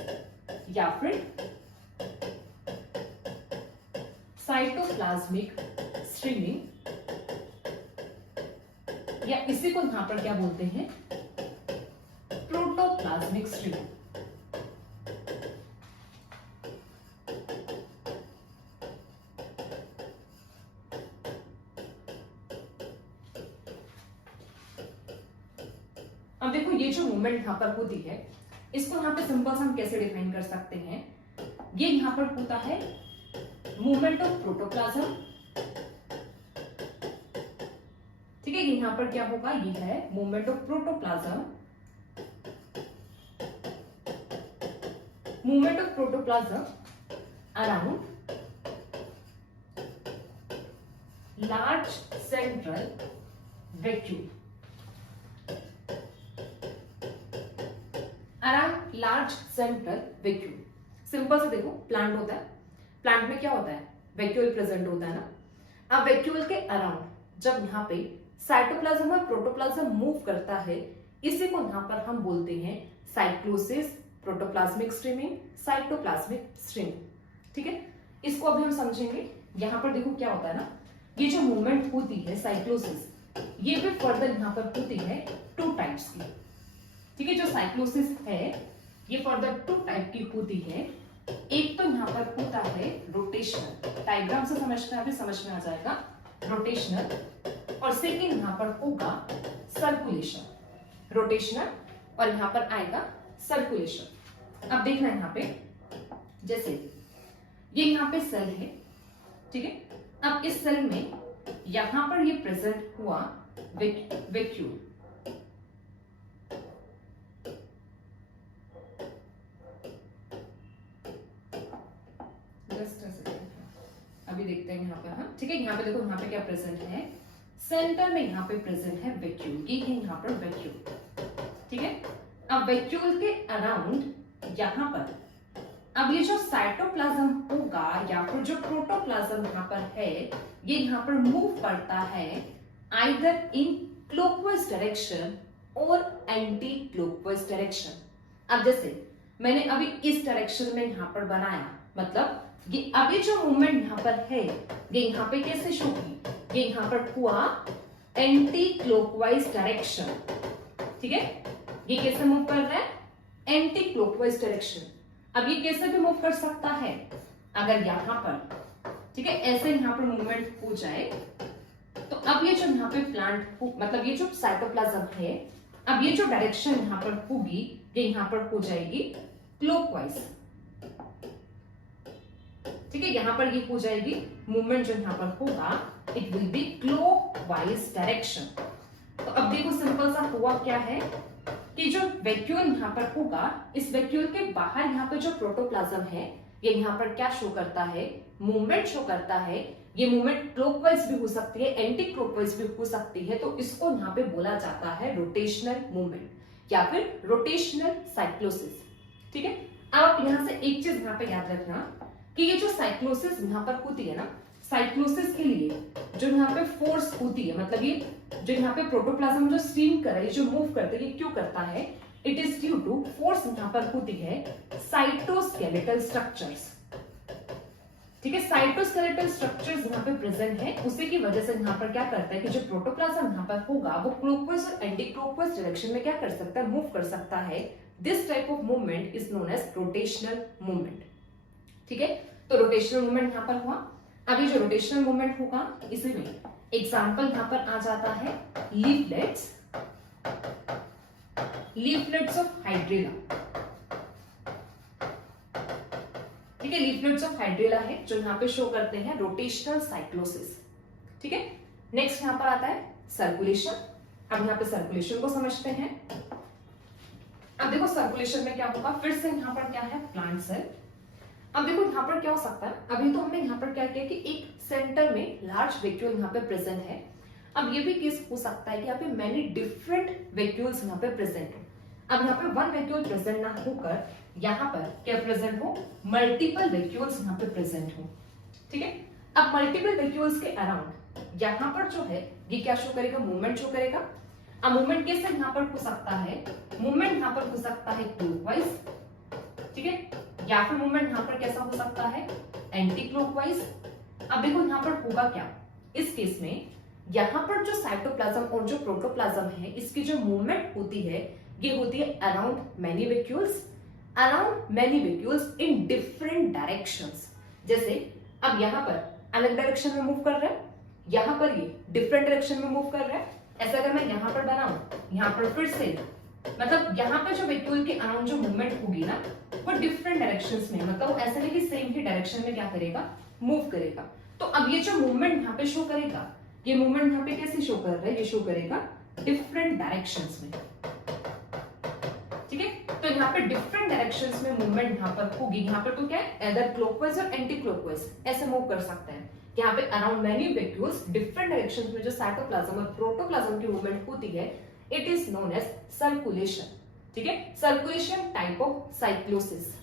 या फिर साइटोप्लाज्मिक स्ट्रीमिंग, या इसी को यहां पर क्या बोलते हैं, प्रोटोप्लाज्मिक स्ट्रीमिंग। अब देखो, ये जो मूवमेंट यहां पर होती है, इसको यहां पे सिंपल से हम कैसे डिफाइन कर सकते हैं। ये यहां पर होता है मूवमेंट ऑफ प्रोटोप्लाज्म, ठीक है। यहां पर क्या होगा, ये है movement of protoplasm, movement of protoplasm around large central vacuum, around large central vacuole. Simple से देखो, प्लांट होता है, प्लांट में क्या होता है, वैक्यूल प्रेजेंट होता है ना। अब वैक्यूल के अराउंड जब यहाँ पे साइटोप्लाज्म और प्रोटोप्लाज्म मूव करता है, इसी को यहाँ पर हम बोलते हैं cyclosis, protoplasmic streaming, cytoplasmic streaming. ठीक है, इसको अभी हम समझेंगे। यहाँ पर देखो क्या होता है ना, ये जो मूवमेंट होती है साइक्लोसिस, ये भी फर्दर यहाँ पर होती है टू टाइप्स की। ठीक है, जो साइक्लोसिस है ये फर्दर टू टाइप की होती है। एक तो यहाँ पर होता है रोटेशनल, डायग्राम से समझना है, अभी समझ में आ जाएगा, रोटेशनल। और सेकेंड यहाँ पर होगा सर्कुलेशन, रोटेशनल और यहाँ पर आएगा सर्कुलेशन। अब देखना है यहाँ पे, जैसे ये यहाँ पे सेल है, ठीक है। अब इस सेल में यहां पर ये प्रेजेंट हुआ वैक्यूल, अभी देखते हैं यहाँ पर हम। ठीक है, यहाँ पे देखो, यहाँ पे क्या प्रेजेंट है, सेंटर में यहाँ पे प्रेजेंट है वैक्यूल, ये है यहाँ पर वैक्यूल। ठीक है, अब वैक्यूल के अराउंड यहाँ पर अब ये जो साइटोप्लाज्म होगा या फिर जो प्रोटोप्लाज्म यहाँ पर है, ये यहाँ पर मूव करता है आइदर इन क्लॉकवाइज डायरेक्शन और एंटी क्लॉकवाइज डायरेक्शन। अब जैसे मैंने अभी इस डायरेक्शन में यहाँ पर बनाया, मतलब ये अभी जो मूवमेंट यहाँ पर है ये यहाँ पे कैसे शो की, ये यहाँ पर हुआ एंटी क्लॉकवाइज डायरेक्शन। ठीक है, ये कैसे मूव कर रहा है, एंटी क्लॉकवाइज डायरेक्शन। अब ये कैसे भी मूव कर सकता है, अगर यहां पर, ठीक है, ऐसे यहां पर मूवमेंट हो जाए तो अब ये जो यहाँ पे प्लांट मतलब ये जो साइटोप्लाज्म है, अब ये जो डायरेक्शन यहाँ पर होगी ये यहाँ पर हो जाएगी क्लॉकवाइज। ठीक है, यहां पर ये हो जाएगी मूवमेंट जो यहाँ पर होगा, it will be clockwise direction. तो अब देखो सिंपल सा हुआ क्या है कि जो वैक्यूल यहाँ पर होगा, इस वैक्यूल के बाहर यहाँ पे जो प्रोटोप्लाज्म है ये यहाँ पर क्या शो करता है, मूवमेंट शो करता है। ये मूवमेंट क्लॉकवाइज भी हो सकती है, एंटी क्लॉकवाइज भी हो सकती है, तो इसको यहाँ पे बोला जाता है रोटेशनल मूवमेंट या फिर रोटेशनल साइक्लोसिस। ठीक है, अब आप यहाँ से एक चीज यहाँ पे याद रखना कि ये जो साइक्लोसिस यहाँ पर होती है ना, साइक्लोसिस के लिए जो यहाँ पे फोर्स होती है, मतलब ये जो यहाँ पे प्रोटोप्लाज्म जो स्ट्रीम कर रही है, जो मूव करते है, ये क्यों करता है, it is due to force यहाँ पर होती है साइटोस्केलेटल स्ट्रक्चर्स। ठीक है, साइटोस्केलेटल स्ट्रक्चर्स यहाँ पे प्रेजेंट है, उसी की वजह से यहाँ पर क्या करता है कि जो प्रोटोप्लाज्म यहाँ पर होगा वो क्लॉकवाइज और एंटी क्लॉकवाइज डायरेक्शन में क्या कर सकता है, मूव कर सकता है। This type of movement is known as rotational movement. ठीक है, तो रोटेशनल मूवमेंट यहाँ पर हुआ। अभी जो रोटेशनल मूवमेंट होगा, इसी में एग्जाम्पल यहाँ पर आ जाता है लीफलेट्स, लीफलेट्स ऑफ हाइड्रेला। ठीक है, लीफलेट्स ऑफ हाइड्रेला है जो यहाँ पे शो करते हैं रोटेशनल साइक्लोसिस। ठीक है, नेक्स्ट यहाँ पर आता है सर्कुलेशन। अब यहाँ पे सर्कुलेशन को समझते हैं। अब देखो सर्कुलेशन में क्या होगा, फिर से यहाँ पर क्या है, प्लांट सेल। अब देखो यहाँ पर क्या हो सकता है, अभी तो हमने यहाँ पर क्या किया कि एक सेंटर में लार्ज वैक्यूल यहाँ पे प्रेजेंट है। अब ये भी केस हो सकता है कि यहाँ पे मैनी डिफरेंट वैक्यूल्स यहाँ पे प्रेजेंट हो। अब यहाँ पे वन वैक्यूल प्रेजेंट ना होकर यहाँ पर क्या प्रेजेंट हो, मल्टीपल वैक्यूल्स यहाँ पे प्रेजेंट हो। ठीक है, अब मल्टीपल वैक्यूल्स के अराउंड यहाँ पर जो है ये क्या शो करेगा, मूवमेंट शो करेगा। अब मूवमेंट कैसे यहाँ पर हो सकता है, मूवमेंट यहाँ पर हो सकता है क्लॉकवाइज, ठीक है, या फिर मूवमेंट यहाँ पर कैसा हो सकता है, एंटी क्लॉकवाइज। अब देखो यहाँ पर होगा क्या, इस केस में यहाँ पर जो साइटोप्लाज्म और जो प्रोटोप्लाज्म है, इसकी जो मूवमेंट होती है ये होती है around many vacuoles, around many vacuoles in different directions. जैसे अब यहाँ पर अलग डायरेक्शन में मूव कर रहा है, यहाँ पर ये डिफरेंट डायरेक्शन में मूव कर रहा है। ऐसा अगर मैं यहाँ पर बनाऊं, यहाँ पर फिर से मतलब यहाँ पर जो वैक्यूल के अराउंड जो मूवमेंट होगी ना वो डिफरेंट डायरेक्शंस में, मतलब ऐसा नहीं कि सेम ही डायरेक्शन में क्या करेगा, मूव करेगा। तो अब ये जो मूवमेंट यहाँ पे शो करेगा, ये मूवमेंट यहाँ पे कैसे शो कर रहा है, ये शो करेगा डिफरेंट डायरेक्शंस में। ठीक है, तो यहाँ पे डिफरेंट डायरेक्शंस में मूवमेंट यहाँ पर होगी। यहाँ पर तो क्या है, एदर क्लॉकवाइज और एंटी क्लॉकवाइज ऐसे मूव कर सकते हैं। यहाँ पे around many vacuoles different directions में जो साइटोप्लाज्म और प्रोटोप्लाज्म की मूवमेंट होती है, it is known as circulation. ठीक है, सर्कुलेशन टाइप ऑफ साइक्लोसिस,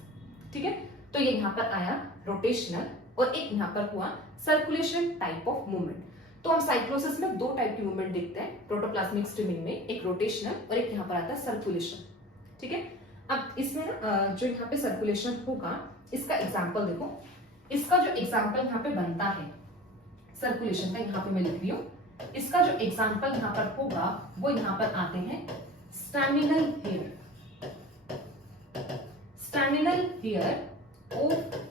ठीक है। तो ये यहाँ पर आया रोटेशनल और एक यहाँ पर हुआ सर्कुलेशन टाइप ऑफ मूवमेंट। तो हम साइक्लोसिस में दो टाइप की मूवमेंट देखते हैं प्रोटोप्लाज्मिक स्ट्रीमिंग में, एक रोटेशनल और एक यहाँ पर आता है सर्कुलेशन, ठीक है। अब इसमें जो यहाँ पे सर्कुलेशन होगा इसका एग्जांपल देखो, इसका जो एग्जांपल यहाँ पे बनता है सर्कुलेशन का, यहाँ पे मैं लिख रही हूँ, इसका जो एग्जांपल यहाँ पर होगा वो यहाँ पर आते हैं स्टैमिनल हेयर, स्टैमिनल हेयर ऑफ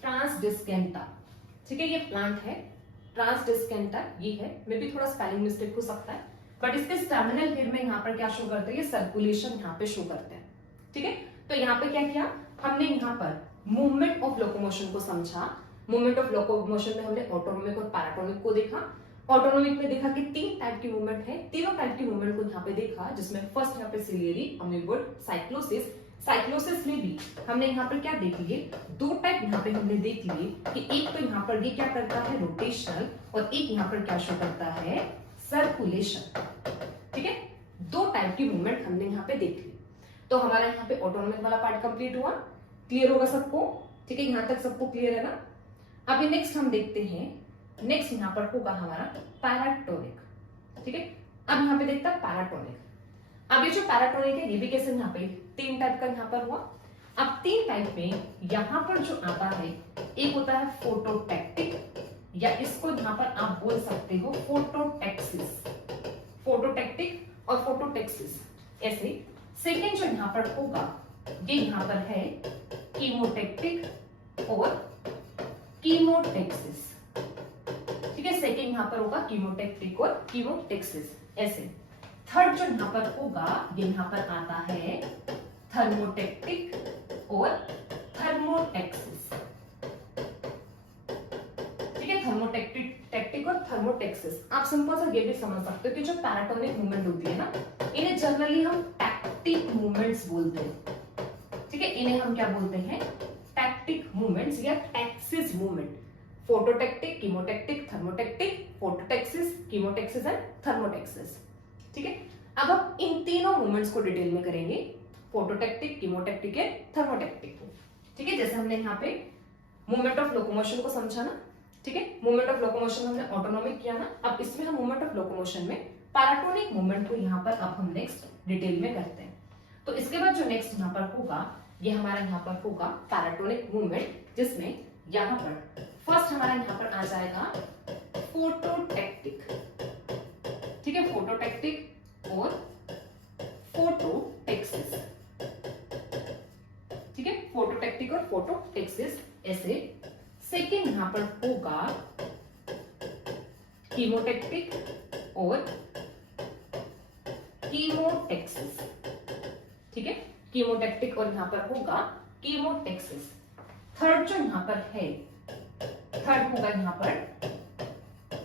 ट्रांसडिस्केंटा, ठीक है। ये प्लांट है ट्रांसडिस्केंटा, ये है, मे भी थोड़ा स्पेलिंग मिस्टेक हो सकता है, बट इसके स्टैमिनल हेयर में यहाँ पर क्या शो करते हैं, ये सर्कुलेशन यहाँ पे शो करते हैं, ठीक है। तो यहाँ पे क्या किया हमने, यहाँ पर मूवमेंट ऑफ लोकोमोशन को समझा। मूवमेंट ऑफ लोकोमोशन में हमने ऑटोनोमिक और पैराटोनिक को देखा। ऑटोनोमिक में देखा कि तीन टाइप की मूवमेंट है, तीनों टाइप की मूवमेंट को यहाँ पे देखा, जिसमें फर्स्ट यहाँ पे सिलियरी, अमीबोइड, साइक्लोसिस। साइक्लोसिस में भी हमने यहाँ पर क्या देख लिए, दो टाइप यहाँ पे हमने देख लिए कि एक तो यहाँ पर ये क्या करता है रोटेशनल, और एक यहाँ पर क्या शो करता है सर्कुलेशन, ठीक है। दो टाइप की मूवमेंट हमने यहाँ पे देख ली। तो हमारा यहाँ पे ऑटोनोमिक वाला पार्ट कंप्लीट हुआ, क्लियर होगा सबको, ठीक है, यहाँ तक सबको क्लियर है ना। अभी नेक्स्ट हम देखते हैं, नेक्स्ट यहाँ पर होगा हमारा पैराटोनिक, ठीक है। अब यहाँ पे देखता है पैराटोनिक। अब ये जो पैराटोनिक है ये भी कैसे, यहाँ पे तीन टाइप का यहाँ पर हुआ। अब तीन टाइप में यहाँ पर जो आता है, एक होता है फोटोटैक्टिक, या इसको यहाँ पर आप बोल सकते हो फोटोटैक्सिस, फोटोटैक्टिक और फोटोटैक्सिस ऐसे। सेकेंड जो यहाँ पर होगा ये यहाँ पर है कीमोटैक्टिक और कीमोटैक्सिस, ठीक है। सेकेंड यहाँ पर होगा कीमोटैक्टिक और कीमोटैक्सिस ऐसे। थर्ड जो यहाँ पर होगा ये यहाँ पर आता है थर्मोटैक्टिक और थर्मोटैक्सिस, ठीक है। थर्मोटैक्टिक और थर्मोटैक्सिस आप सिंपल सा ये भी समझ सकते हो कि जो पैराटोनिक मूवमेंट होती है ना, इन्हें जनरली हम टैक्टिक मूवमेंट्स बोलते हैं, ठीक है। इन्हें हम क्या बोलते हैं, टैक्टिक मूवमेंट्स या टैक्सिस मूवमेंट। फोटोटैक्टिक, कीमोटैक्टिक, थर्मोटैक्टिक, फोटोटैक्सिस, कीमोटैक्सिस एंड थर्मोटैक्सिस, ठीक है। अब हम इन तीनों मूवमेंट्स को डिटेल में करेंगे, फोटोटैक्टिक, कीमोटैक्टिक एंड थर्मोटैक्टिक को, ठीक है। जैसे हमने यहाँ पे मूवमेंट ऑफ लोकोमोशन को समझा ना, ठीक है। मूवमेंट ऑफ लोकोमोशन हमने ऑटोनोमिक किया ना, अब इसमें हम मूवमेंट ऑफ लोकोमोशन में पैराटोनिक मूवमेंट को यहाँ पर अब हम नेक्स्ट डिटेल में करते हैं। तो इसके बाद जो नेक्स्ट यहाँ पर होगा ये हमारा यहाँ पर होगा पैराटोनिक मूवमेंट, जिसमें यहाँ पर फर्स्ट हमारा यहाँ पर आ जाएगा फोटोटैक्टिक, ठीक है, फोटोटैक्टिक और फोटोटैक्सिस, ठीक है, फोटोटैक्टिक और फोटोटैक्सिस ऐसे। सेकेंड यहाँ पर होगा कीमोटैक्टिक और कीमोटैक्सिस, ठीक है, कीमोटैक्टिक और यहाँ पर होगा कीमोटैक्सिस। थर्ड जो यहाँ पर है, थर्ड होगा यहाँ पर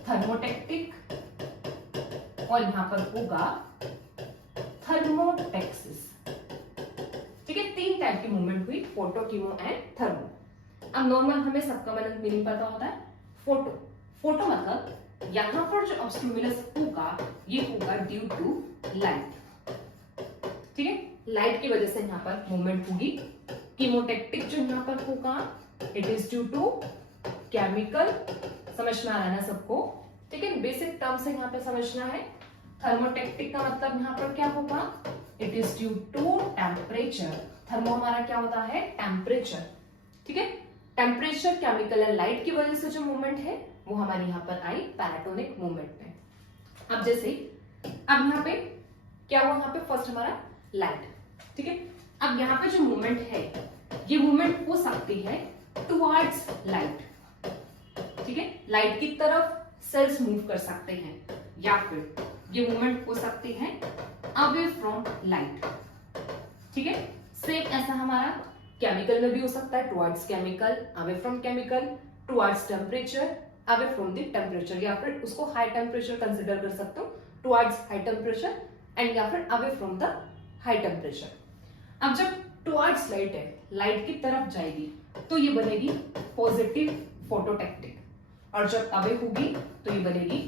थर्मोटैक्टिक और यहाँ पर होगा थर्मोटैक्सिस, ठीक है। तीन टाइप की मूवमेंट हुई, फोटो, कीमो एंड थर्मो। अब नॉर्मल हमें सबका मीनिंग पता होता है, फोटो, फोटो मतलब यहाँ पर जो स्टिमुलस होगा ये होगा ड्यू टू लाइट, ठीक है, लाइट की वजह से यहाँ पर मूवमेंट होगी। कीमोटैक्टिक जो यहाँ पर होगा it is due to chemical, समझ में आ रहा है ना सबको, ठीक है, बेसिक टर्म से यहाँ पे समझना है। थर्मोटैक्टिक का मतलब यहाँ पर क्या होगा, it is due to temperature. Thermo हमारा क्या होता है, टेम्परेचर, ठीक है। टेम्परेचर, केमिकल एंड लाइट की वजह से जो मूवमेंट है वो हमारे यहाँ पर आई पैराटोनिक मूवमेंट में। अब जैसे अब यहाँ पे क्या हुआ, यहाँ पे फर्स्ट हमारा लाइट, ठीक है। अब यहाँ पे जो मूवमेंट है ये मूवमेंट हो सकती है टुवर्ड्स लाइट, ठीक है, लाइट की तरफ सेल्स मूव कर सकते हैं, या फिर ये मूवमेंट हो सकती है अवे फ्रॉम लाइट, ठीक है। सेम ऐसा हमारा केमिकल में भी हो सकता है, towards chemical, away from chemical, towards temperature, away from the temperature, या फिर उसको हाई टेम्परेचर कंसिडर कर सकते हो, टुवर्ड्स हाई टेम्परेचर एंड या फिर away from the high temperature. अब जब टुवर्ड्स लाइट है, लाइट की तरफ जाएगी तो ये बनेगी पॉजिटिव फोटोटैक्टिक, और जब अवे होगी तो ये बनेगी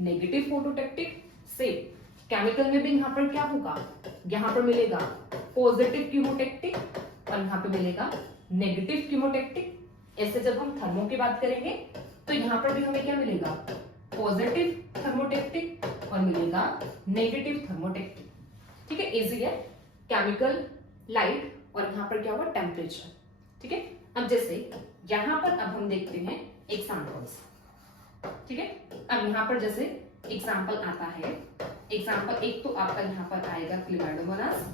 नेगेटिव फोटोटैक्टिक। सेम केमिकल में भी यहाँ पर क्या होगा, यहाँ पर मिलेगा पॉजिटिव कीमोटैक्टिक और यहाँ पे मिलेगा नेगेटिव कीमोटैक्टिक। ऐसे जब हम थर्मो की बात करेंगे तो यहाँ पर भी हमें क्या मिलेगा, पॉजिटिव थर्मोटैक्टिक और मिलेगा नेगेटिव थर्मोटैक्टिक। ठीक है, इजी है। केमिकल, लाइट और यहाँ पर क्या होगा, टेम्परेचर। ठीक है, अब जैसे यहाँ पर अब हम देखते हैं एग्जाम्पल्स। ठीक है, अब यहाँ पर जैसे एग्जाम्पल आता है, एग्जाम्पल एक तो आपका यहाँ पर आएगा क्लेमाइडोमोनास।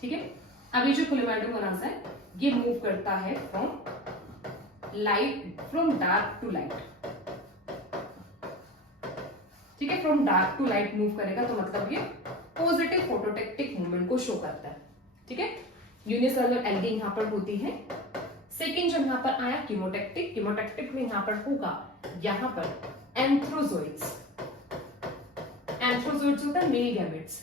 ठीक है, अब ये जो क्लेमाइडोमोनास है ये मूव करता है फ्रॉम डार्क टू लाइट। ठीक है, from dark to light move करेगा तो मतलब ये पॉजिटिव फोटोटैक्टिक मूवमेंट को शो करता है। ठीक है, यूनिसेलुलर एल्गी यहाँ पर होती है। सेकेंड जो यहाँ पर आया कीमोटैक्टिक, कीमोटैक्टिक में यहाँ पर होगा यहाँ पर एंथ्रोजोइड्स। एंथ्रोजोइड्स होता है मेल गैमेट्स।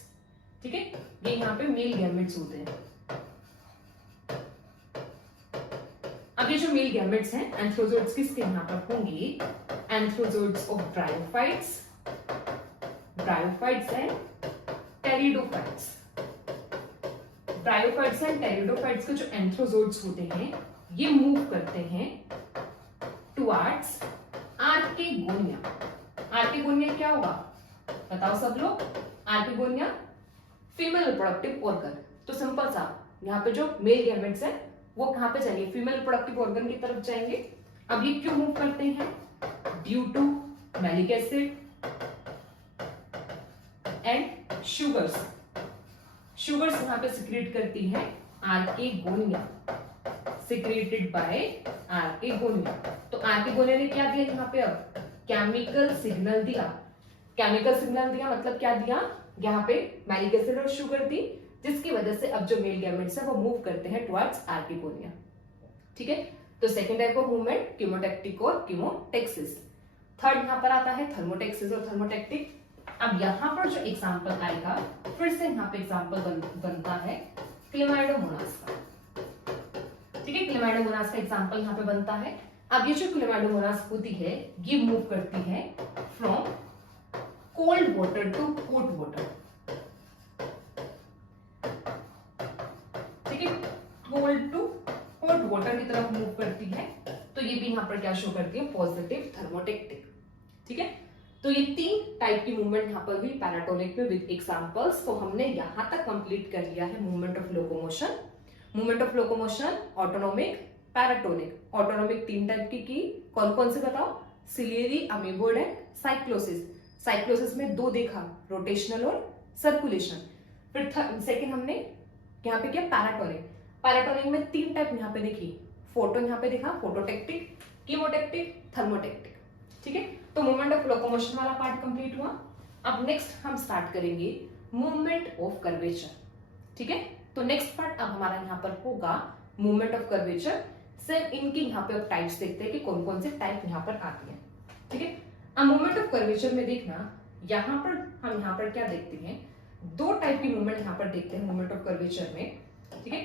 ठीक है, ये यहाँ पे मेल गैमेट्स होते हैं। अब ये जो मेल गैमेट्स हैं एंथ्रोजोइड्स किसके यहाँ पर होंगे, antherozoids of bryophytes, bryophytes and pteridophytes. Bryophytes and pteridophytes के जो एंथ्रोजोइड्स होते हैं ये मूव करते हैं टुवर्ड्स आर्केगोनिया। आर्केगोनिया क्या होगा बताओ सब लोग, आर्केगोनिया फीमेल रिप्रोडक्टिव ऑर्गन। तो सिंपल सा यहाँ पे जो मेल गैमेट्स है वो कहां पे जाएंगे, फीमेल रिप्रोडक्टिव ऑर्गन की तरफ जाएंगे। अब ये क्यों मूव करते हैं, due to malic acid and sugars. Sugars यहाँ पे सिक्रेट करती है आर्केगोनिया, सिक्रेटेड बाय आर्केगोनिया। तो आर्केगोनिया ने क्या दिया यहाँ पे, अब केमिकल सिग्नल दिया। केमिकल सिग्नल दिया मतलब क्या दिया, यहाँ पे मैलिक एसिड और शुगर दी, जिसकी वजह से अब जो मेल गैमेट्स है वो मूव करते हैं टुवर्ड्स आर्केगोनिया। ठीक है, तो सेकंड टाइप ऑफ मूवमेंट कीमोटैक्टिक और कीमोटेक्सिस। थर्ड यहाँ पर आता है थर्मोटेक्सिस और थर्मोटैक्टिक। अब यहाँ पर जो एग्जांपल आएगा, फिर से यहाँ पे एग्जांपल बनता है क्लेमाइडोमोनास का। ठीक है, क्लेमाइडोमोनास का एग्जांपल यहाँ पे बनता है। अब ये जो क्लेमाइडोमोनास होती है ये मूव करती है from cold water to hot water. ठीक है, कोल्ड टू हॉट वाटर की तरफ मूव करती है। तो ये भी यहाँ पर क्या शो करती है, पॉजिटिव थर्मोटैक्टिक। ठीक है, तो ये तीन टाइप की मूवमेंट यहाँ पर हुई पैराटोनिक में विद एग्जांपल्स। तो हमने यहाँ तक कंप्लीट कर लिया है movement of locomotion. Movement of locomotion autonomic, paratonic. Autonomic तीन टाइप की कौन कौन से बताओ, ciliary, amoeboid and cyclosis. Cyclosis में दो देखा, रोटेशनल और सर्कुलेशन। फिर सेकंड हमने यहाँ पे क्या, पैराटोनिक। पैराटोनिक में तीन टाइप यहाँ पे देखी, फोटो यहाँ पे देखा, फोटोटैक्टिक, कीमोटैक्टिक, थर्मोटैक्टिक। ठीक है, तो मूवमेंट ऑफ लोकोमोशन वाला पार्ट कंप्लीट हुआ। अब नेक्स्ट हम स्टार्ट करेंगे मूवमेंट ऑफ कर्वेचर। ठीक है, तो नेक्स्ट पार्ट अब हमारा यहाँ पर होगा मूवमेंट ऑफ कर्वेचर। सिर्फ इनकी यहाँ पे अब टाइप्स देखते हैं कि कौन कौन से टाइप यहाँ पर आती है। ठीक है, अब मूवमेंट ऑफ कर्वेचर में देखना, यहाँ पर हम यहाँ पर क्या देखते हैं, दो टाइप की मूवमेंट यहाँ पर देखते हैं मूवमेंट ऑफ कर्वेचर में। ठीक है,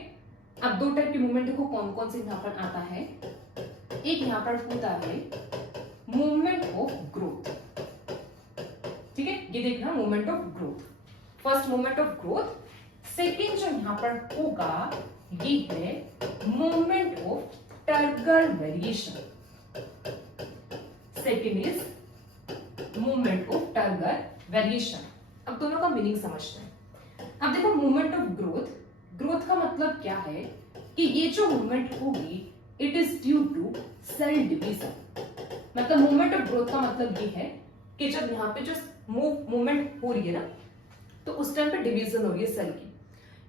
अब दो टाइप की मूवमेंट देखो कौन कौन से यहाँ पर आता है। एक यहाँ पर होता है मूवमेंट ऑफ ग्रोथ। ठीक है, ये देखना movement of growth, first movement of growth. Second जो यहाँ पर होगा ये है movement of turgor variation. Second is movement of turgor variation. अब दोनों का मीनिंग समझते हैं। अब देखो मूवमेंट ऑफ ग्रोथ, ग्रोथ का मतलब क्या है कि ये जो मूवमेंट होगी it is due to cell division. मतलब मूवमेंट ऑफ ग्रोथ का मतलब ये है कि जब यहाँ पे जो मूवमेंट हो रही है ना, तो उस टाइम पे डिवीजन हो रही है सेल की,